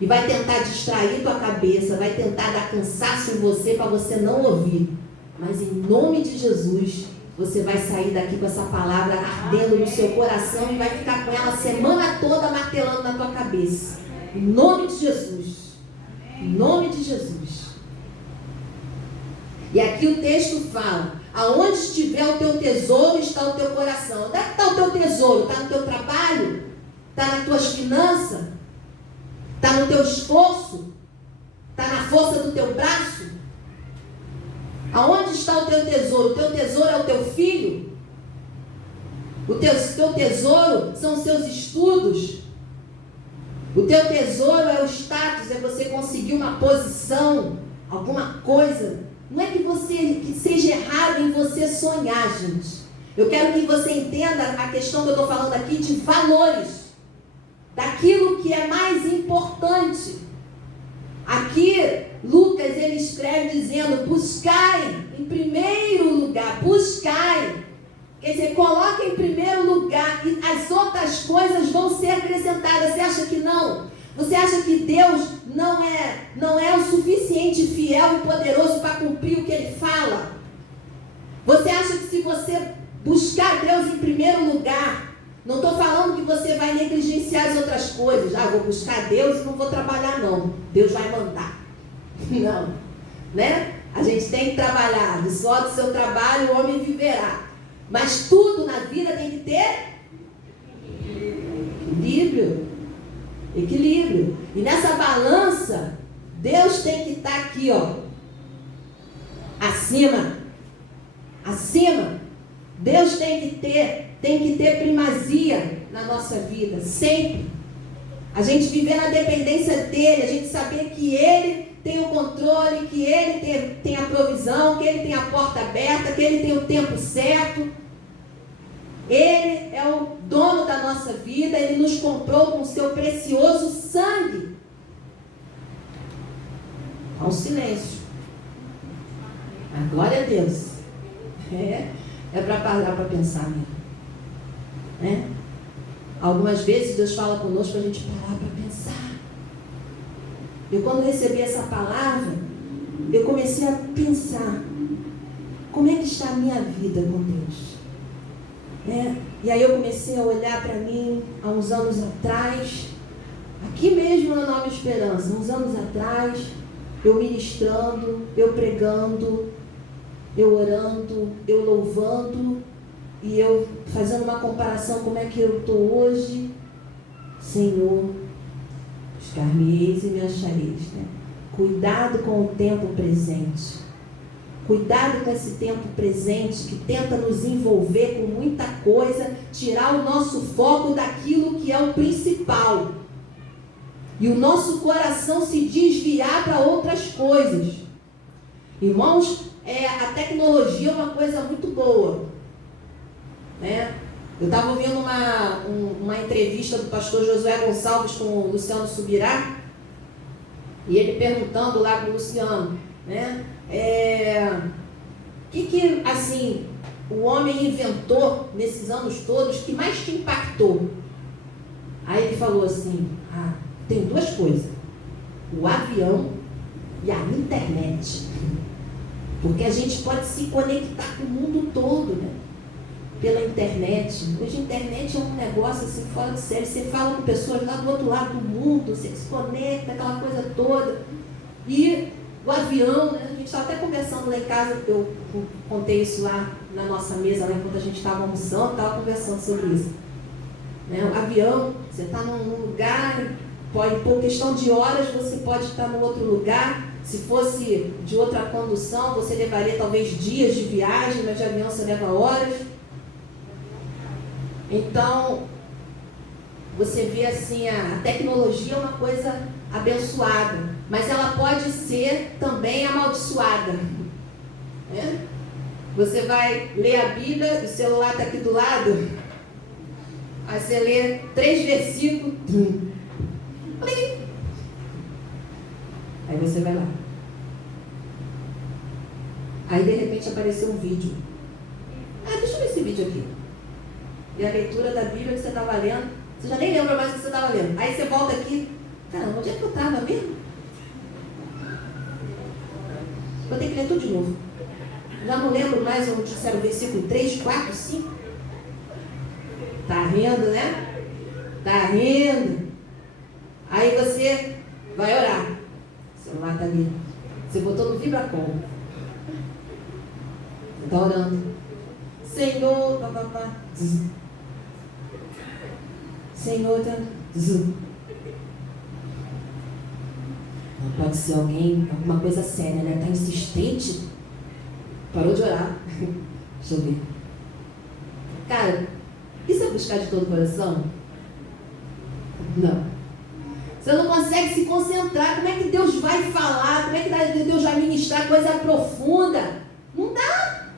E vai tentar distrair tua cabeça, vai tentar dar cansaço em você para você não ouvir. Mas em nome de Jesus, você vai sair daqui com essa palavra ardendo no seu coração e vai ficar com ela a semana toda martelando na tua cabeça. Em nome de Jesus. Em nome de Jesus. E aqui o texto fala: aonde estiver o teu tesouro, está o teu coração. Onde é que está o teu tesouro? Está no teu trabalho? Está nas tuas finanças? Está no teu esforço? Está na força do teu braço? Aonde está o teu tesouro? O teu tesouro é o teu filho? O teu tesouro são os seus estudos? O teu tesouro é o status, é você conseguir uma posição, alguma coisa. Não é que seja errado em você sonhar, gente. Eu quero que você entenda a questão que eu estou falando aqui de valores. Daquilo que é mais importante. Aqui, Lucas, ele escreve dizendo: buscai em primeiro lugar, buscai. Quer dizer, coloca em primeiro lugar e as outras coisas vão ser acrescentadas. Você acha que não? Você acha que Deus não é o suficiente fiel e poderoso para cumprir o que Ele fala? Você acha que se você buscar Deus em primeiro lugar, não estou falando que você vai negligenciar as outras coisas. Vou buscar Deus e não vou trabalhar não. Deus vai mandar. Não. Né? A gente tem que trabalhar. Do suor do seu trabalho o homem viverá. Mas tudo na vida tem que ter equilíbrio. Equilíbrio. E nessa balança, Deus tem que estar aqui, ó. Acima. Acima. Deus tem que ter primazia na nossa vida, sempre. A gente viver na dependência dEle, a gente saber que Ele tem o controle, que Ele tem a provisão, que Ele tem a porta aberta, que Ele tem o tempo certo. Ele é o dono da nossa vida, Ele nos comprou com o seu precioso sangue. Ao silêncio. A glória a Deus. É para parar para pensar mesmo. Né? Algumas vezes Deus fala conosco para a gente parar para pensar. Eu, quando recebi essa palavra, eu comecei a pensar: como é que está a minha vida com Deus? E aí eu comecei a olhar para mim há uns anos atrás, aqui mesmo na Nova Esperança, uns anos atrás, eu ministrando, eu pregando, eu orando, eu louvando, e eu fazendo uma comparação como é que eu estou hoje. Senhor, buscar-me-eis e me achareis. Cuidado com o tempo presente. Cuidado com esse tempo presente que tenta nos envolver com muita coisa, tirar o nosso foco daquilo que é o principal. E o nosso coração se desviar para outras coisas. Irmãos, a tecnologia é uma coisa muito boa, né? Eu estava ouvindo uma entrevista do pastor Josué Gonçalves com o Luciano Subirá, e ele perguntando lá para o Luciano, né? Que assim, o homem inventou nesses anos todos que mais te impactou? Aí ele falou assim, tem duas coisas, o avião e a internet. Porque a gente pode se conectar com o mundo todo, né? Pela internet. Hoje a internet é um negócio assim fora de série. Você fala com pessoas lá do outro lado do mundo, você se conecta, aquela coisa toda. E o avião, né? A gente estava até conversando lá em casa, eu contei isso lá na nossa mesa, lá enquanto a gente estava almoçando, estava conversando sobre isso. Né? O avião, você está num lugar, por questão de horas você pode estar no outro lugar. Se fosse de outra condução, você levaria talvez dias de viagem, mas de avião você leva horas. Então, você vê assim, a tecnologia é uma coisa abençoada, mas ela pode ser também amaldiçoada. Né? Você vai ler a Bíblia, o celular está aqui do lado, aí você lê 3 versículos, aí você vai lá. Aí de repente apareceu um vídeo. Deixa eu ver esse vídeo aqui. E a leitura da Bíblia que você estava lendo, você já nem lembra mais o que você estava lendo. Aí você volta aqui, caramba, onde é que eu estava mesmo? Vou ter que ler tudo de novo. Já não lembro mais onde era o versículo 3, 4, 5. Tá rindo, né? Tá rindo. Aí você vai orar. O celular está ali. Você botou no vibracom. Você está orando. Senhor, papapá. Senhor, não pode ser alguma coisa séria, né? Está insistente. Parou de orar. Deixa eu ver. Cara, isso é buscar de todo o coração? Não. Você não consegue se concentrar. Como é que Deus vai falar? Como é que Deus vai ministrar coisa profunda? Não dá.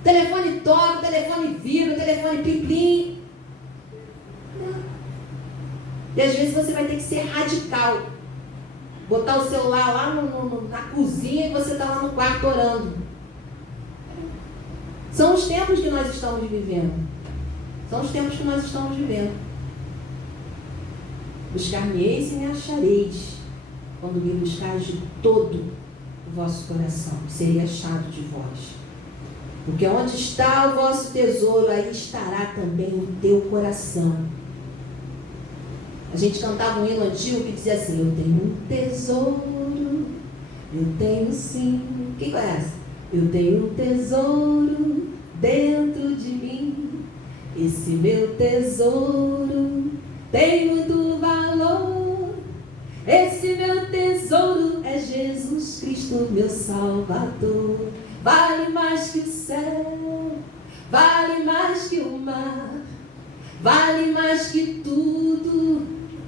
O telefone toca, o telefone vibra, o telefone plim-plim. E às vezes você vai ter que ser radical. Botar o celular lá na cozinha e você está lá no quarto orando. São os tempos que nós estamos vivendo. São os tempos que nós estamos vivendo. Buscar-me-eis e me achareis, quando me buscares de todo o vosso coração. Serei achado de vós. Porque onde está o vosso tesouro, aí estará também o teu coração. A gente cantava um hino antigo que dizia assim: eu tenho um tesouro, eu tenho sim. Quem conhece? Eu tenho um tesouro dentro de mim. Esse meu tesouro tem muito valor. Esse meu tesouro é Jesus Cristo, meu Salvador. Vale mais que o céu, vale mais que o mar, vale mais que tudo,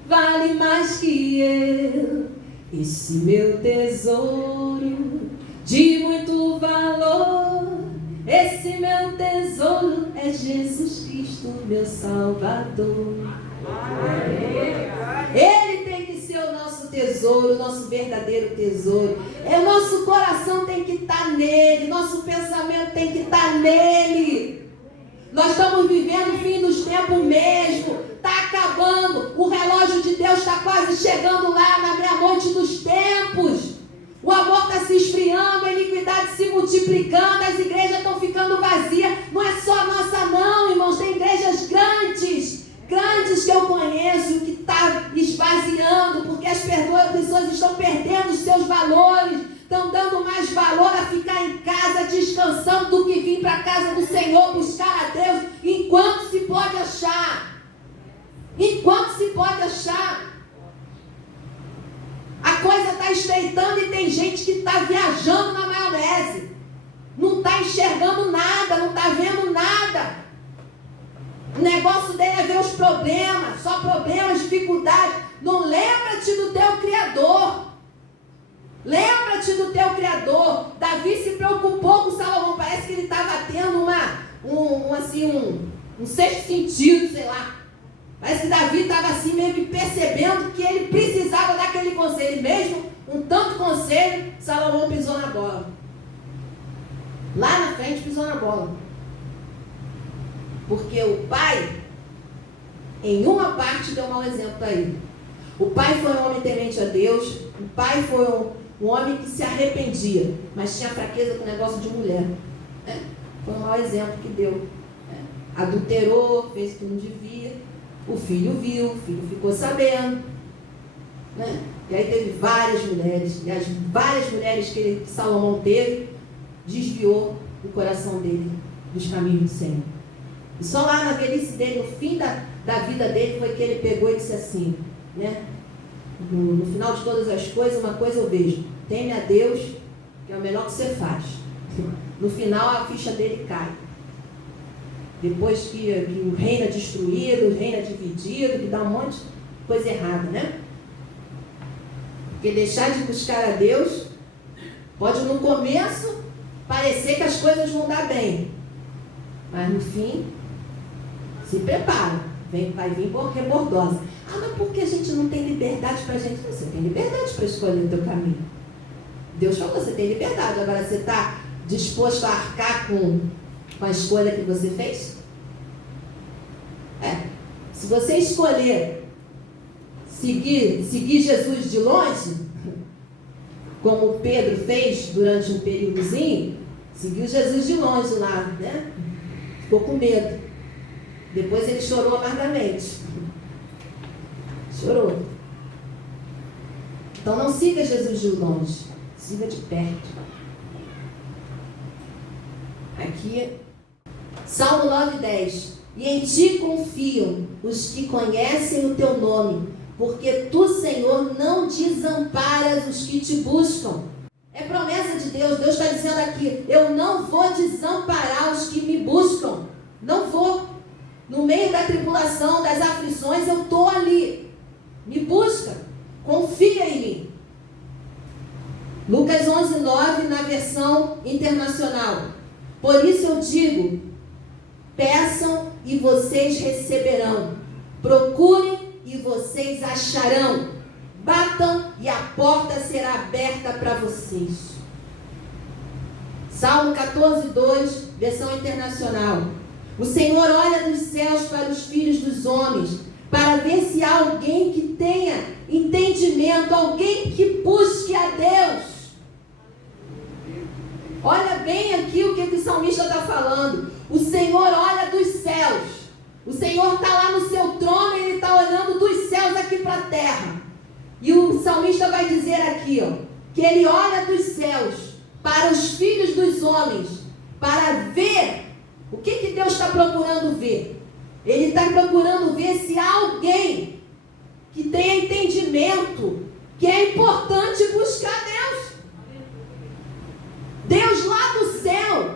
vale mais que eu. Esse meu tesouro de muito valor, esse meu tesouro é Jesus Cristo, meu Salvador. Ele tem que ser o nosso tesouro, o nosso verdadeiro tesouro. O nosso coração tem que estar nele, nosso pensamento tem que estar nele. Nós estamos vivendo o fim dos tempos mesmo. Está acabando. O relógio de Deus está quase chegando lá na meia-noite dos tempos. O amor está se esfriando, a iniquidade se multiplicando, as igrejas estão ficando vazias. Não é só a nossa não, irmãos. Tem igrejas grandes que eu conheço, que está esvaziando, porque as pessoas estão perdendo os seus valores, estão dando mais valor a ficar em casa descansando do que vir para a casa do Senhor buscar a Deus, enquanto se pode achar. Enquanto se pode achar. A coisa está estreitando e tem gente que está viajando na maionese. está enxergando nada, não está vendo nada. O negócio dele é ver os problemas, só problemas, dificuldades. Não lembra-te do teu Criador. Lembra-te do teu Criador. Davi se preocupou com Salomão. Parece que ele estava tendo um sexto sentido, sei lá. Parece que Davi estava assim meio que percebendo que ele precisava daquele conselho. Mesmo um tanto conselho, Salomão pisou na bola. Lá na frente pisou na bola. Porque o pai, em uma parte, deu um mau exemplo para ele. O pai foi um homem temente a Deus. O pai foi um homem que se arrependia, mas tinha fraqueza com o negócio de mulher. Foi um mau exemplo que deu. Adulterou, fez o que não devia. O filho viu, o filho ficou sabendo. E aí teve várias mulheres. E as várias mulheres que Salomão teve, desviou o coração dele dos caminhos do Senhor. E só lá na velhice dele, no fim da vida dele, foi que ele pegou e disse assim, no final de todas as coisas, uma coisa eu vejo: teme a Deus, que é o melhor que você faz. No final a ficha dele cai. Depois que o reino é destruído, o reino é dividido, que dá um monte de coisa errada, né? Porque deixar de buscar a Deus pode no começo parecer que as coisas vão dar bem, mas no fim, se prepara, vai vir rebordosa. Mas por que a gente não tem liberdade para a gente? Você tem liberdade para escolher o teu caminho. Deus falou, você tem liberdade. Agora você está disposto a arcar com a escolha que você fez? Se você escolher seguir Jesus de longe, como Pedro fez durante um períodozinho, seguiu Jesus de longe lá, ficou com medo. Depois ele chorou amargamente. Chorou. Então não siga Jesus de longe, siga de perto. Aqui, Salmo 9:10. E em ti confiam os que conhecem o teu nome, porque tu, Senhor, não desamparas os que te buscam. É promessa de Deus. Deus está dizendo aqui: eu não vou desamparar os que me buscam. Não vou. No meio da tribulação, das aflições, eu estou ali. Me busca. Confia em mim. Lucas 11:9, na versão internacional. Por isso eu digo: peçam e vocês receberão. Procurem e vocês acharão. Batam e a porta será aberta para vocês. Salmo 14:2, versão internacional. O Senhor olha dos céus para os filhos dos homens, para ver se há alguém que tenha entendimento, alguém que busque a Deus. Olha bem aqui o que o salmista está falando. O Senhor olha dos céus. O Senhor está lá no seu trono e Ele está olhando dos céus aqui para a terra. E o salmista vai dizer aqui, que Ele olha dos céus para os filhos dos homens, para ver. O que Deus está procurando ver? Ele está procurando ver se há alguém que tenha entendimento, que é importante buscar Deus. Deus lá do céu,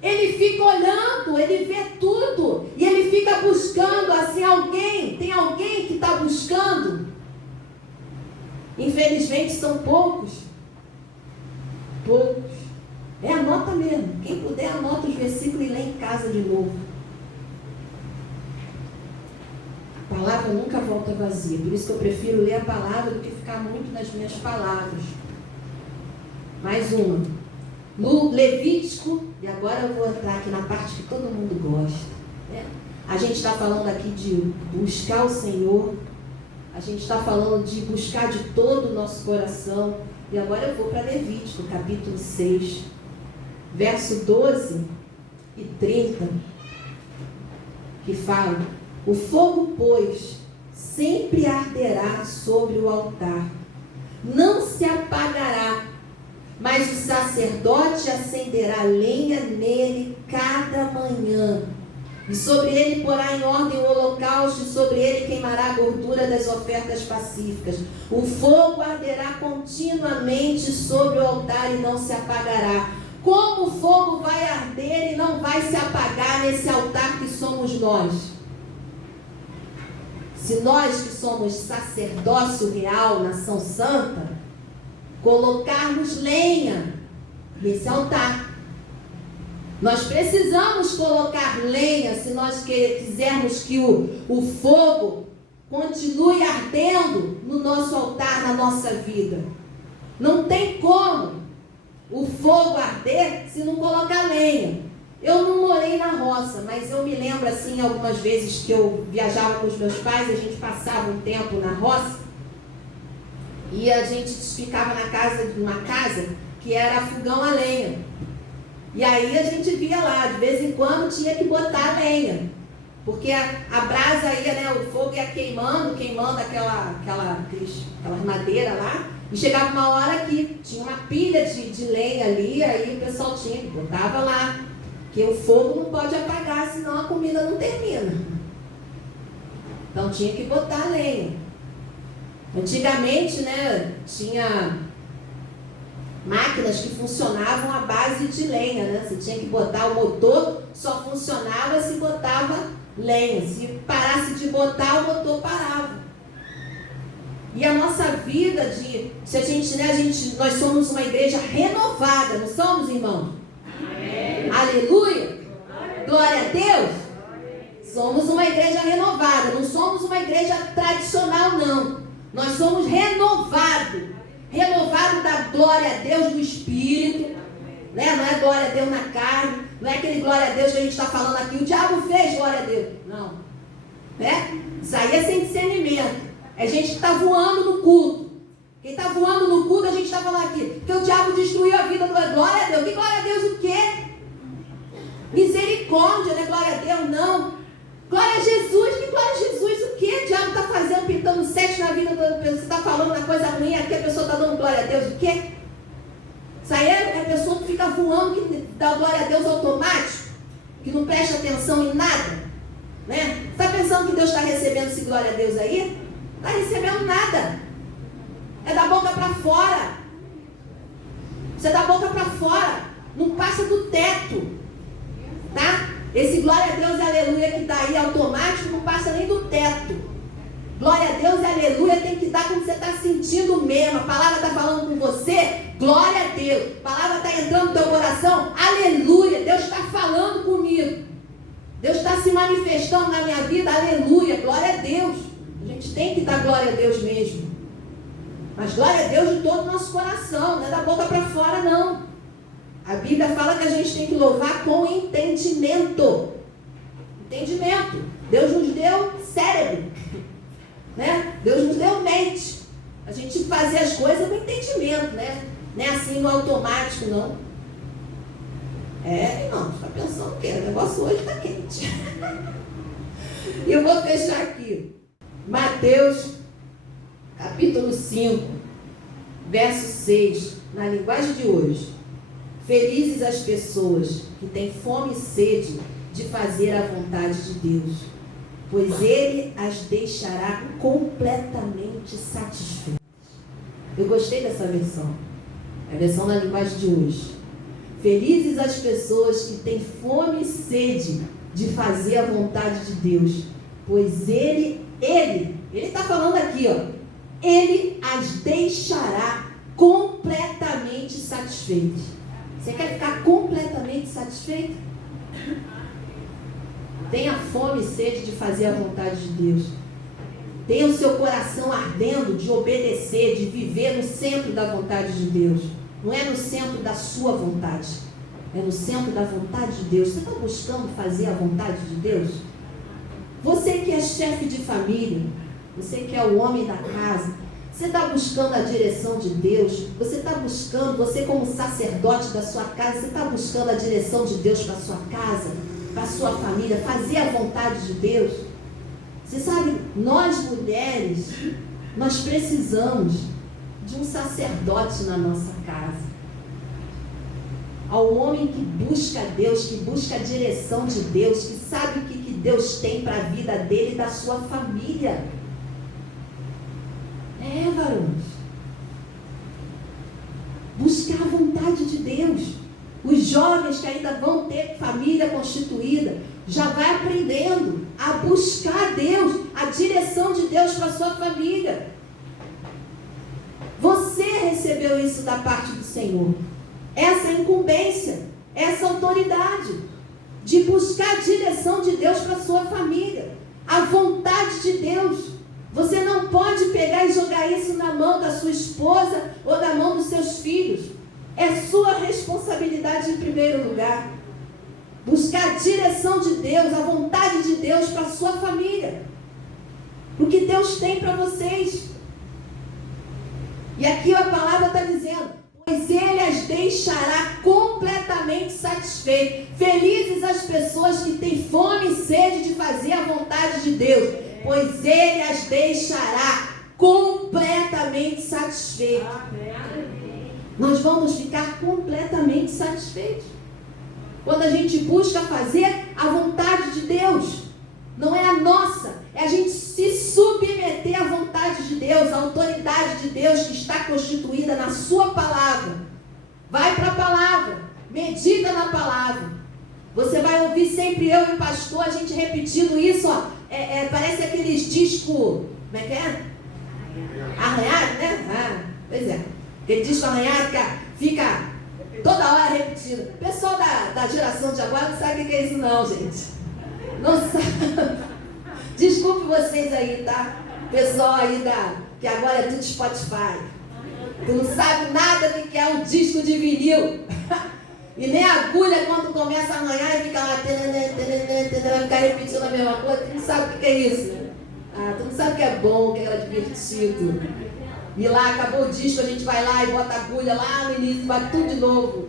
Ele fica olhando, Ele vê tudo, e Ele fica buscando, assim, tem alguém que está buscando. Infelizmente são poucos. Anota mesmo. Quem puder, anota os versículos e lê em casa de novo. A palavra nunca volta vazia. Por isso que eu prefiro ler a palavra do que ficar muito nas minhas palavras. Mais uma. No Levítico, e agora eu vou entrar aqui na parte que todo mundo gosta. A gente está falando aqui de buscar o Senhor. A gente está falando de buscar de todo o nosso coração. E agora eu vou para Levítico, capítulo 6, verso 12 e 30, que fala: o fogo, pois, sempre arderá sobre o altar, não se apagará, mas o sacerdote acenderá lenha nele cada manhã. E sobre ele porá em ordem o holocausto, e sobre ele queimará a gordura das ofertas pacíficas. O fogo arderá continuamente sobre o altar e não se apagará, Como o fogo vai arder e não vai se apagar nesse altar que somos nós? Se nós que somos sacerdócio real, nação santa, colocarmos lenha nesse altar. Nós precisamos colocar lenha se nós quisermos que o fogo continue ardendo no nosso altar, na nossa vida. Não tem como o fogo arder se não colocar lenha. Eu não morei na roça, mas eu me lembro assim, algumas vezes que eu viajava com os meus pais, a gente passava um tempo na roça e a gente ficava na casa de uma casa que era fogão a lenha. E aí a gente via lá, de vez em quando tinha que botar a lenha, porque a brasa ia, né, o fogo ia queimando aquelas madeiras lá, e chegava uma hora que tinha uma pilha de lenha ali, aí o pessoal botava lá, que o fogo não pode apagar, senão a comida não termina. Então tinha que botar a lenha. Antigamente, né, tinha máquinas que funcionavam à base de lenha, né? Você tinha que botar o motor, só funcionava se botava lenha. Se parasse de botar, o motor parava. E a nossa vida nós somos uma igreja renovada, não somos, irmãos? Amém. Aleluia! Glória a Deus! Somos uma igreja renovada, não somos uma igreja tradicional, não. Nós somos renovados. Renovado da glória a Deus no Espírito, né? Não é glória a Deus na carne, não é aquele glória a Deus que a gente está falando aqui, o diabo fez glória a Deus, não, né? Isso aí é sem discernimento, é gente que está voando no culto. Quem está voando no culto, a gente está falando aqui, porque o diabo destruiu a vida do glória a Deus. Que glória a Deus o quê? Misericórdia, não é glória a Deus, não. Glória a Jesus, que glória a Jesus o quê? O diabo está fazendo, pintando sete na vida da pessoa, você está falando da coisa ruim, aqui a pessoa está dando glória a Deus o quê? Isso aí é a pessoa que fica voando, que dá glória a Deus automático, que não presta atenção em nada, né? Você está pensando que Deus está recebendo esse glória a Deus aí? Não está recebendo nada, é da boca para fora, você é da boca para fora, não passa do teto, tá? Esse glória a Deus e aleluia que está aí automático não passa nem do teto. Glória a Deus e aleluia tem que dar quando você está sentindo mesmo. A palavra está falando com você, glória a Deus. A palavra está entrando no teu coração, aleluia. Deus está falando comigo. Deus está se manifestando na minha vida, aleluia. Glória a Deus. A gente tem que dar glória a Deus mesmo. Mas glória a Deus de todo o nosso coração, não é da boca para fora não. A Bíblia fala que a gente tem que louvar com entendimento. Entendimento. Deus nos deu cérebro, né? Deus nos deu mente. A gente fazer as coisas com entendimento, né? Não é assim no automático, não. Irmão, você está pensando o quê? O negócio hoje está quente. E eu vou fechar aqui. Mateus, capítulo 5, verso 6, na linguagem de hoje. Felizes as pessoas que têm fome e sede de fazer a vontade de Deus, pois Ele as deixará completamente satisfeitas. Eu gostei dessa versão, é a versão na linguagem de hoje. Felizes as pessoas que têm fome e sede de fazer a vontade de Deus, pois Ele está falando aqui, ó, Ele as deixará completamente satisfeitas. Você quer ficar completamente satisfeito? Tenha fome e sede de fazer a vontade de Deus. Tenha o seu coração ardendo de obedecer, de viver no centro da vontade de Deus. Não é no centro da sua vontade, é no centro da vontade de Deus. Você está buscando fazer a vontade de Deus? Você que é chefe de família, você que é o homem da casa, você está buscando a direção de Deus? Você está buscando, você como sacerdote da sua casa, você está buscando a direção de Deus para a sua casa, para a sua família, fazer a vontade de Deus? Você sabe, nós mulheres, nós precisamos de um sacerdote na nossa casa. Ao homem que busca Deus, que busca a direção de Deus, que sabe o que Deus tem para a vida dele e da sua família. varões. Buscar a vontade de Deus. Os jovens que ainda vão ter família constituída, já vai aprendendo a buscar Deus, a direção de Deus para a sua família. Você recebeu isso da parte do Senhor. Essa incumbência, essa autoridade de buscar a direção de Deus para a sua família, a vontade de Deus. Você não pode pegar e jogar isso na mão da sua esposa ou na mão dos seus filhos. É sua responsabilidade em primeiro lugar. Buscar a direção de Deus, a vontade de Deus para a sua família. O que Deus tem para vocês. E aqui a palavra está dizendo: pois Ele as deixará completamente satisfeitos. Felizes as pessoas que têm fome e sede de fazer a vontade de Deus, pois Ele as deixará completamente satisfeitos. Nós vamos ficar completamente satisfeitos quando a gente busca fazer a vontade de Deus. Não é a nossa, é a gente se submeter à vontade de Deus, à autoridade de Deus que está constituída na sua palavra. Vai para a palavra, medita na palavra. Você vai ouvir sempre eu e o pastor, a gente repetindo isso, ó. Parece aqueles discos, como é que é? Arranhado, né? Pois é. Aquele disco arranhado que fica toda hora repetindo. O pessoal da geração de agora não sabe o que é isso não, gente. Não sabe. Desculpe vocês aí, tá? Pessoal aí que agora é tudo Spotify. Tu não sabe nada do que é um disco de vinil. E nem a agulha, quando começa a arranhar e fica lá, vai ficar repetindo a mesma coisa. Tu não sabe o que é isso. Tu não sabe o que é bom, que é divertido. E lá, acabou o disco, a gente vai lá e bota a agulha lá no início, vai tudo de novo.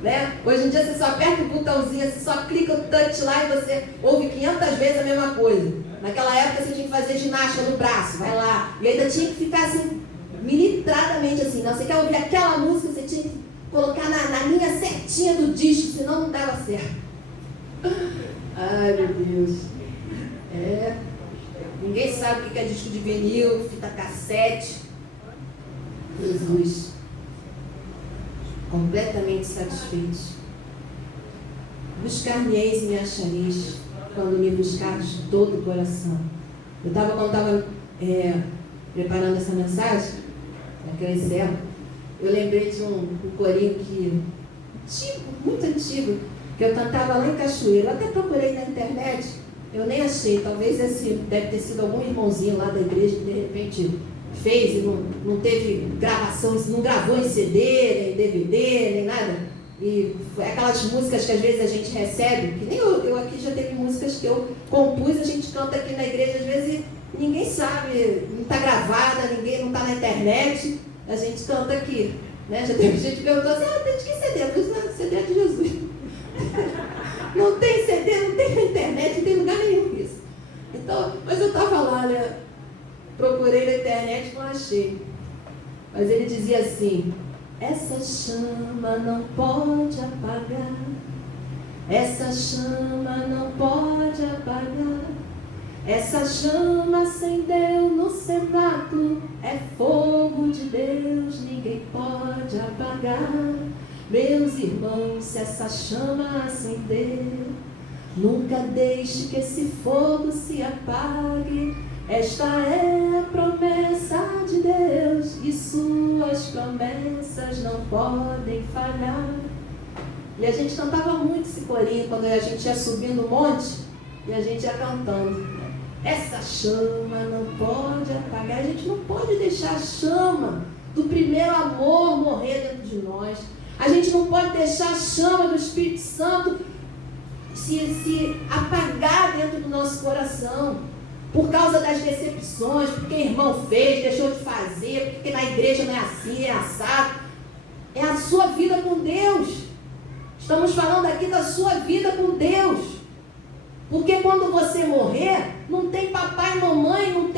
Né? Hoje em dia você só aperta o botãozinho, você só clica o touch lá e você ouve 500 vezes a mesma coisa. Naquela época você tinha que fazer ginástica no braço, vai lá. E ainda tinha que ficar assim, militradamente assim. Não, você quer ouvir aquela música, você tinha que colocar na linha certinha do disco, senão não dava certo. Ai, meu Deus. Ninguém sabe o que é disco de vinil, fita cassete. Jesus. Completamente satisfeitos. Buscar-me-eis e me achareis, quando me buscardes de todo o coração. Quando estava preparando essa mensagem, que eu encerro, eu lembrei de um corinho antigo, muito antigo, que eu cantava lá em Cachoeira. Eu até procurei na internet, eu nem achei. Talvez deve ter sido algum irmãozinho lá da igreja que de repente fez e não teve gravação, não gravou em CD, nem DVD, nem nada. E aquelas músicas que às vezes a gente recebe, que nem eu aqui já teve músicas que eu compus, a gente canta aqui na igreja, às vezes ninguém sabe, não está gravada, ninguém não está na internet, a gente canta aqui. Né? Já teve gente que perguntou assim: tem de que CD? Eu falei: não, CD é de Jesus. Não tem CD, não tem na internet, não tem lugar nenhum isso. Então, mas eu estava lá, né? Procurei na internet e não achei. Mas ele dizia assim: essa chama não pode apagar, essa chama não pode apagar, essa chama acendeu no cenáculo, é fogo de Deus, ninguém pode apagar. Meus irmãos, se essa chama acender, nunca deixe que esse fogo se apague. Esta é a promessa de Deus e suas promessas não podem falhar. E a gente cantava muito esse corinho quando a gente ia subindo um monte e a gente ia cantando. Essa chama não pode apagar. A gente não pode deixar a chama do primeiro amor morrer dentro de nós. A gente não pode deixar a chama do Espírito Santo se apagar dentro do nosso coração. Por causa das decepções, porque o irmão fez, deixou de fazer, porque na igreja não é assim, é assado. É a sua vida com Deus. Estamos falando aqui da sua vida com Deus. Porque quando você morrer, não tem papai e mamãe, não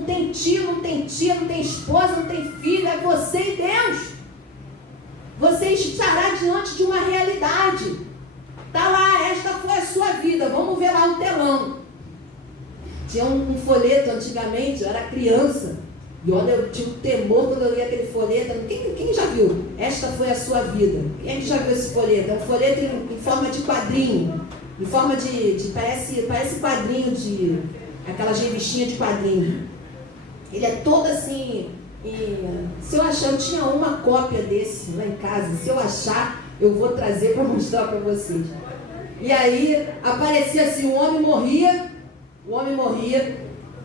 tem tio, não tem tia, não tem esposa, não tem filho, é você e Deus. Você estará diante de uma realidade. Está lá, esta foi a sua vida, vamos ver lá o telão. Tinha um folheto antigamente, eu era criança, E olha, eu tinha um temor quando eu li aquele folheto. Quem já viu? Esta foi a sua vida. Quem é que já viu esse folheto? É um folheto em forma de quadrinho. Em forma parece quadrinho de... aquelas revistinhas de quadrinho. Ele é todo assim... se eu achar, eu tinha uma cópia desse lá em casa. Se eu achar, eu vou trazer para mostrar para vocês. E aí, aparecia assim, o homem morria...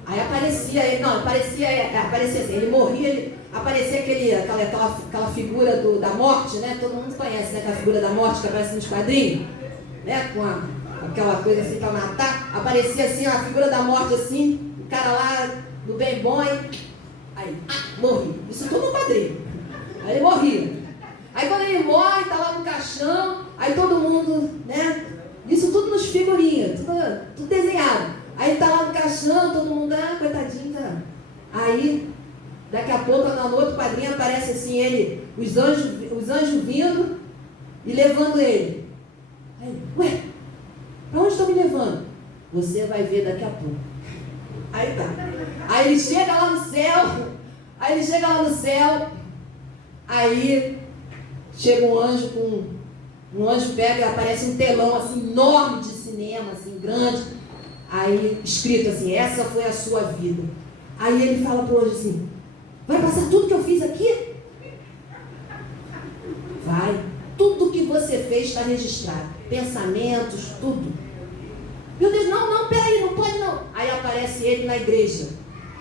Aí aparecia ele, aparecia assim, ele morria, aparecia aquela figura da morte, né? Todo mundo conhece, né? Aquela figura da morte que aparece nos quadrinhos, né? Com aquela coisa assim para matar. Aparecia assim, a figura da morte assim, o cara lá do bem bom, aí morria. Isso tudo no quadrinho. Aí ele morria. Aí quando ele morre, tá lá no caixão, aí todo mundo, né? Isso tudo nos figurinhas, tudo desenhado. Aí tá lá no caixão, todo mundo, coitadinho, tá? Aí, daqui a pouco, no outro quadrinho, aparece assim, os anjos vindo e levando ele. Aí, ué, pra onde estão me levando? Você vai ver daqui a pouco. Aí tá. Aí ele chega lá no céu, aí chega um anjo pega e aparece um telão assim, enorme de cinema, assim, grande. Aí, escrito assim, essa foi a sua vida. Aí ele fala para o anjo assim, vai passar tudo que eu fiz aqui? Vai. Tudo que você fez está registrado. Pensamentos, tudo. Meu Deus, não, peraí, não pode não. Aí aparece ele na igreja.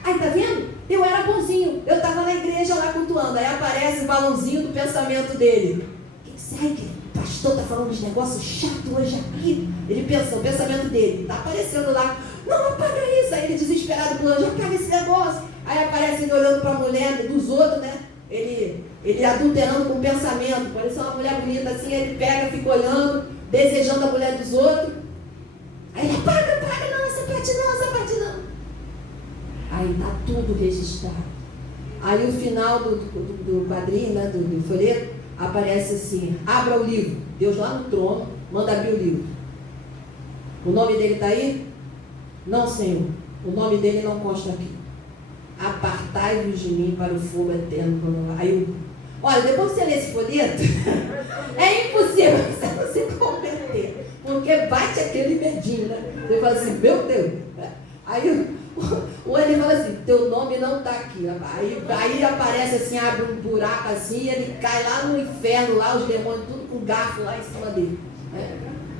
Aí, tá vendo? Eu era bonzinho. Eu estava na igreja lá cultuando. Aí aparece o balãozinho do pensamento dele. O que segue? O pastor está falando uns negócios chatos hoje aqui. Ele pensa, o pensamento dele está aparecendo lá. Não apaga isso. Aí ele desesperado pro anjo, apaga esse negócio. Aí aparece ele olhando para a mulher dos outros, né? Ele adulterando com o pensamento. Parece uma mulher bonita assim. Ele pega, fica olhando, desejando a mulher dos outros. Aí ele apaga, não, essa parte não. Aí está tudo registrado. Aí o final do quadrinho, né, do folheto, aparece assim, abra o livro. Deus lá no trono, manda abrir o livro. O nome dele está aí? Não, Senhor. O nome dele não consta aqui. Apartai-vos de mim para o fogo eterno. Aí, olha, depois que você lê esse folheto, é impossível você não se converter. Porque bate aquele medinho, né? Você fala assim, meu Deus. Aí ele fala assim, teu nome não está aqui. Aí aparece assim, abre um buraco assim, e ele cai lá no inferno, lá os demônios, tudo com garfo lá em cima dele.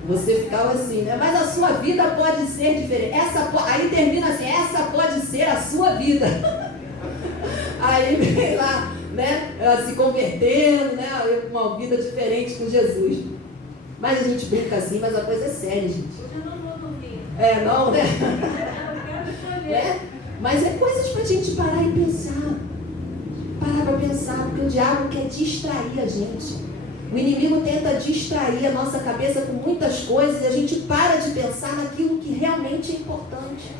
Você ficava assim, né? Mas a sua vida pode ser diferente. Aí termina assim, essa pode ser a sua vida. Aí vem lá, né? Se convertendo, né? Uma vida diferente com Jesus. Mas a gente brinca assim, mas a coisa é séria, gente. Eu não vou dormir. Não, né? Eu quero saber. Mas é coisas para a gente parar e pensar. Parar para pensar, porque o diabo quer distrair a gente. O inimigo tenta distrair a nossa cabeça com muitas coisas e a gente para de pensar naquilo que realmente é importante.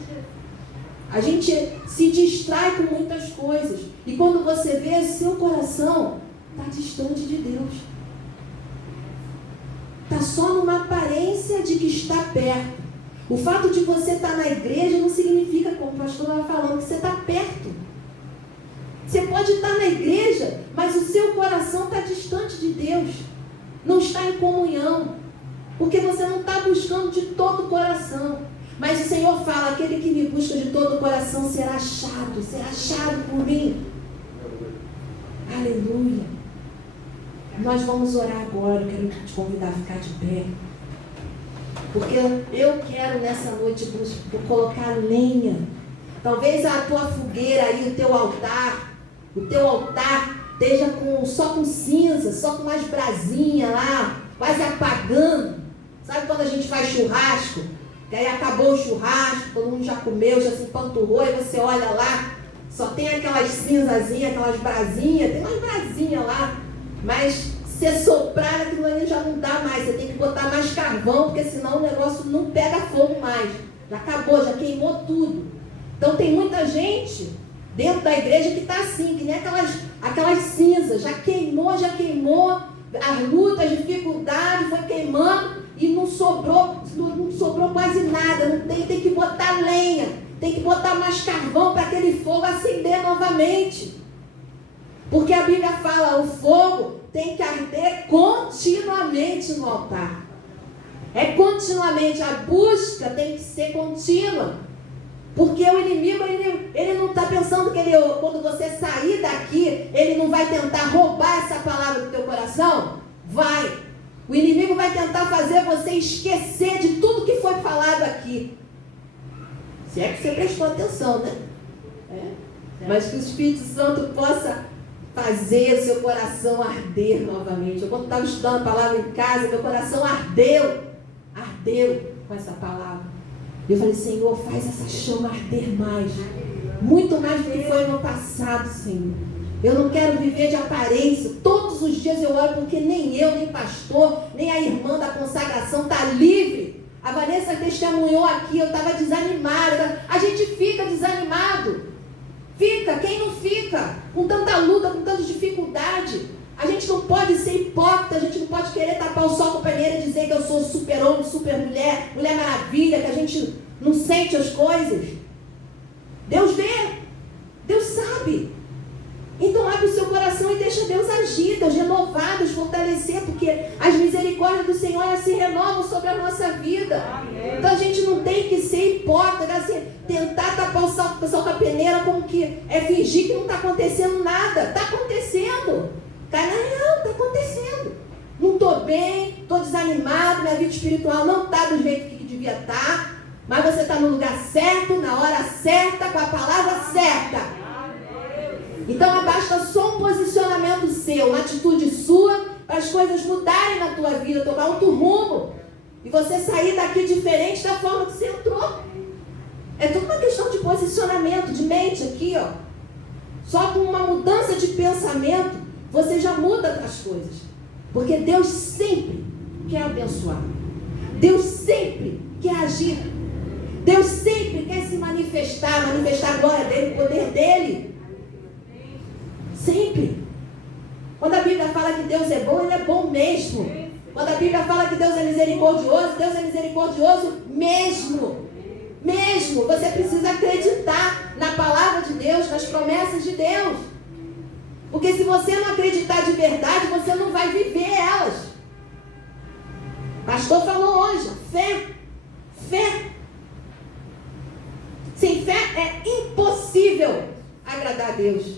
A gente se distrai com muitas coisas. E quando você vê, seu coração está distante de Deus. Está só numa aparência de que está perto. O fato de você estar na igreja não significa, como o pastor estava falando, que você está perto. Você pode estar na igreja, mas o seu coração está distante de Deus. Não está em comunhão. Porque você não está buscando de todo o coração. Mas o Senhor fala, aquele que me busca de todo o coração será achado por mim. Aleluia. Nós vamos orar agora, eu quero te convidar a ficar de pé. Porque eu quero nessa noite colocar lenha. Talvez a tua fogueira aí, o teu altar esteja só com cinza, só com umas brasinhas lá, quase apagando. Sabe quando a gente faz churrasco? Que aí acabou o churrasco, todo mundo já comeu, já se empanturrou, e você olha lá, só tem aquelas cinzazinhas, aquelas brasinhas, tem umas brasinhas lá, mas se soprar aquilo ali já não dá mais, você tem que botar mais carvão, porque senão o negócio não pega fogo mais. Já acabou, já queimou tudo. Então tem muita gente dentro da igreja que está assim, que nem aquelas cinzas, já queimou, as lutas, as dificuldades, foi queimando e não sobrou quase nada. Não tem que botar lenha, tem que botar mais carvão para aquele fogo acender. acender novamente. Porque a Bíblia fala, o fogo tem que arder continuamente no altar. É continuamente, a busca tem que ser contínua. Porque o inimigo, ele não está pensando que quando você sair daqui, ele não vai tentar roubar essa palavra do teu coração? Vai. O inimigo vai tentar fazer você esquecer de tudo que foi falado aqui. Se é que você prestou atenção, né? Mas que o Espírito Santo possa fazer o seu coração arder novamente. Eu, quando estava estudando a palavra em casa, meu coração ardeu com essa palavra. Eu falei, Senhor, faz essa chama arder mais, muito mais do que foi no passado, Senhor. Eu não quero viver de aparência. Todos os dias eu oro, porque nem eu, nem pastor, nem a irmã da consagração está livre. A Vanessa testemunhou aqui, eu estava desanimada. A gente fica desanimado. Fica, quem não fica? Com tanta luta, com tanta dificuldade. A gente não pode ser hipócrita, a gente não pode querer tapar o sol com a peneira e dizer que eu sou super homem, super mulher, mulher maravilha, que a gente não sente as coisas. Deus vê, Deus sabe. Então abre o seu coração e deixa Deus agir, Deus renovar, Deus fortalecer, porque as misericórdias do Senhor, elas se renovam sobre a nossa vida. Então a gente não tem que ser hipócrita, assim, tentar tapar o sol com a peneira como que é fingir que não está acontecendo nada. Está acontecendo. Cai na real, está acontecendo. Não estou bem, estou desanimado, minha vida espiritual não está do jeito que devia estar, mas você está no lugar certo, na hora certa, com a palavra certa. Então basta só um posicionamento seu, uma atitude sua, para as coisas mudarem na tua vida, tomar outro rumo, e você sair daqui diferente da forma que você entrou. É tudo uma questão de posicionamento, de mente aqui, ó. Só com uma mudança de pensamento, você já muda as coisas. Porque Deus sempre quer abençoar. Deus sempre quer agir. Deus sempre quer se manifestar a glória dele, o poder dele. Sempre. Quando a Bíblia fala que Deus é bom, ele é bom mesmo. Quando a Bíblia fala que Deus é misericordioso mesmo. Mesmo. Você precisa acreditar na palavra de Deus, nas promessas de Deus. Porque se você não acreditar de verdade, você não vai viver elas. O pastor falou hoje, fé. Sem fé é impossível agradar a Deus.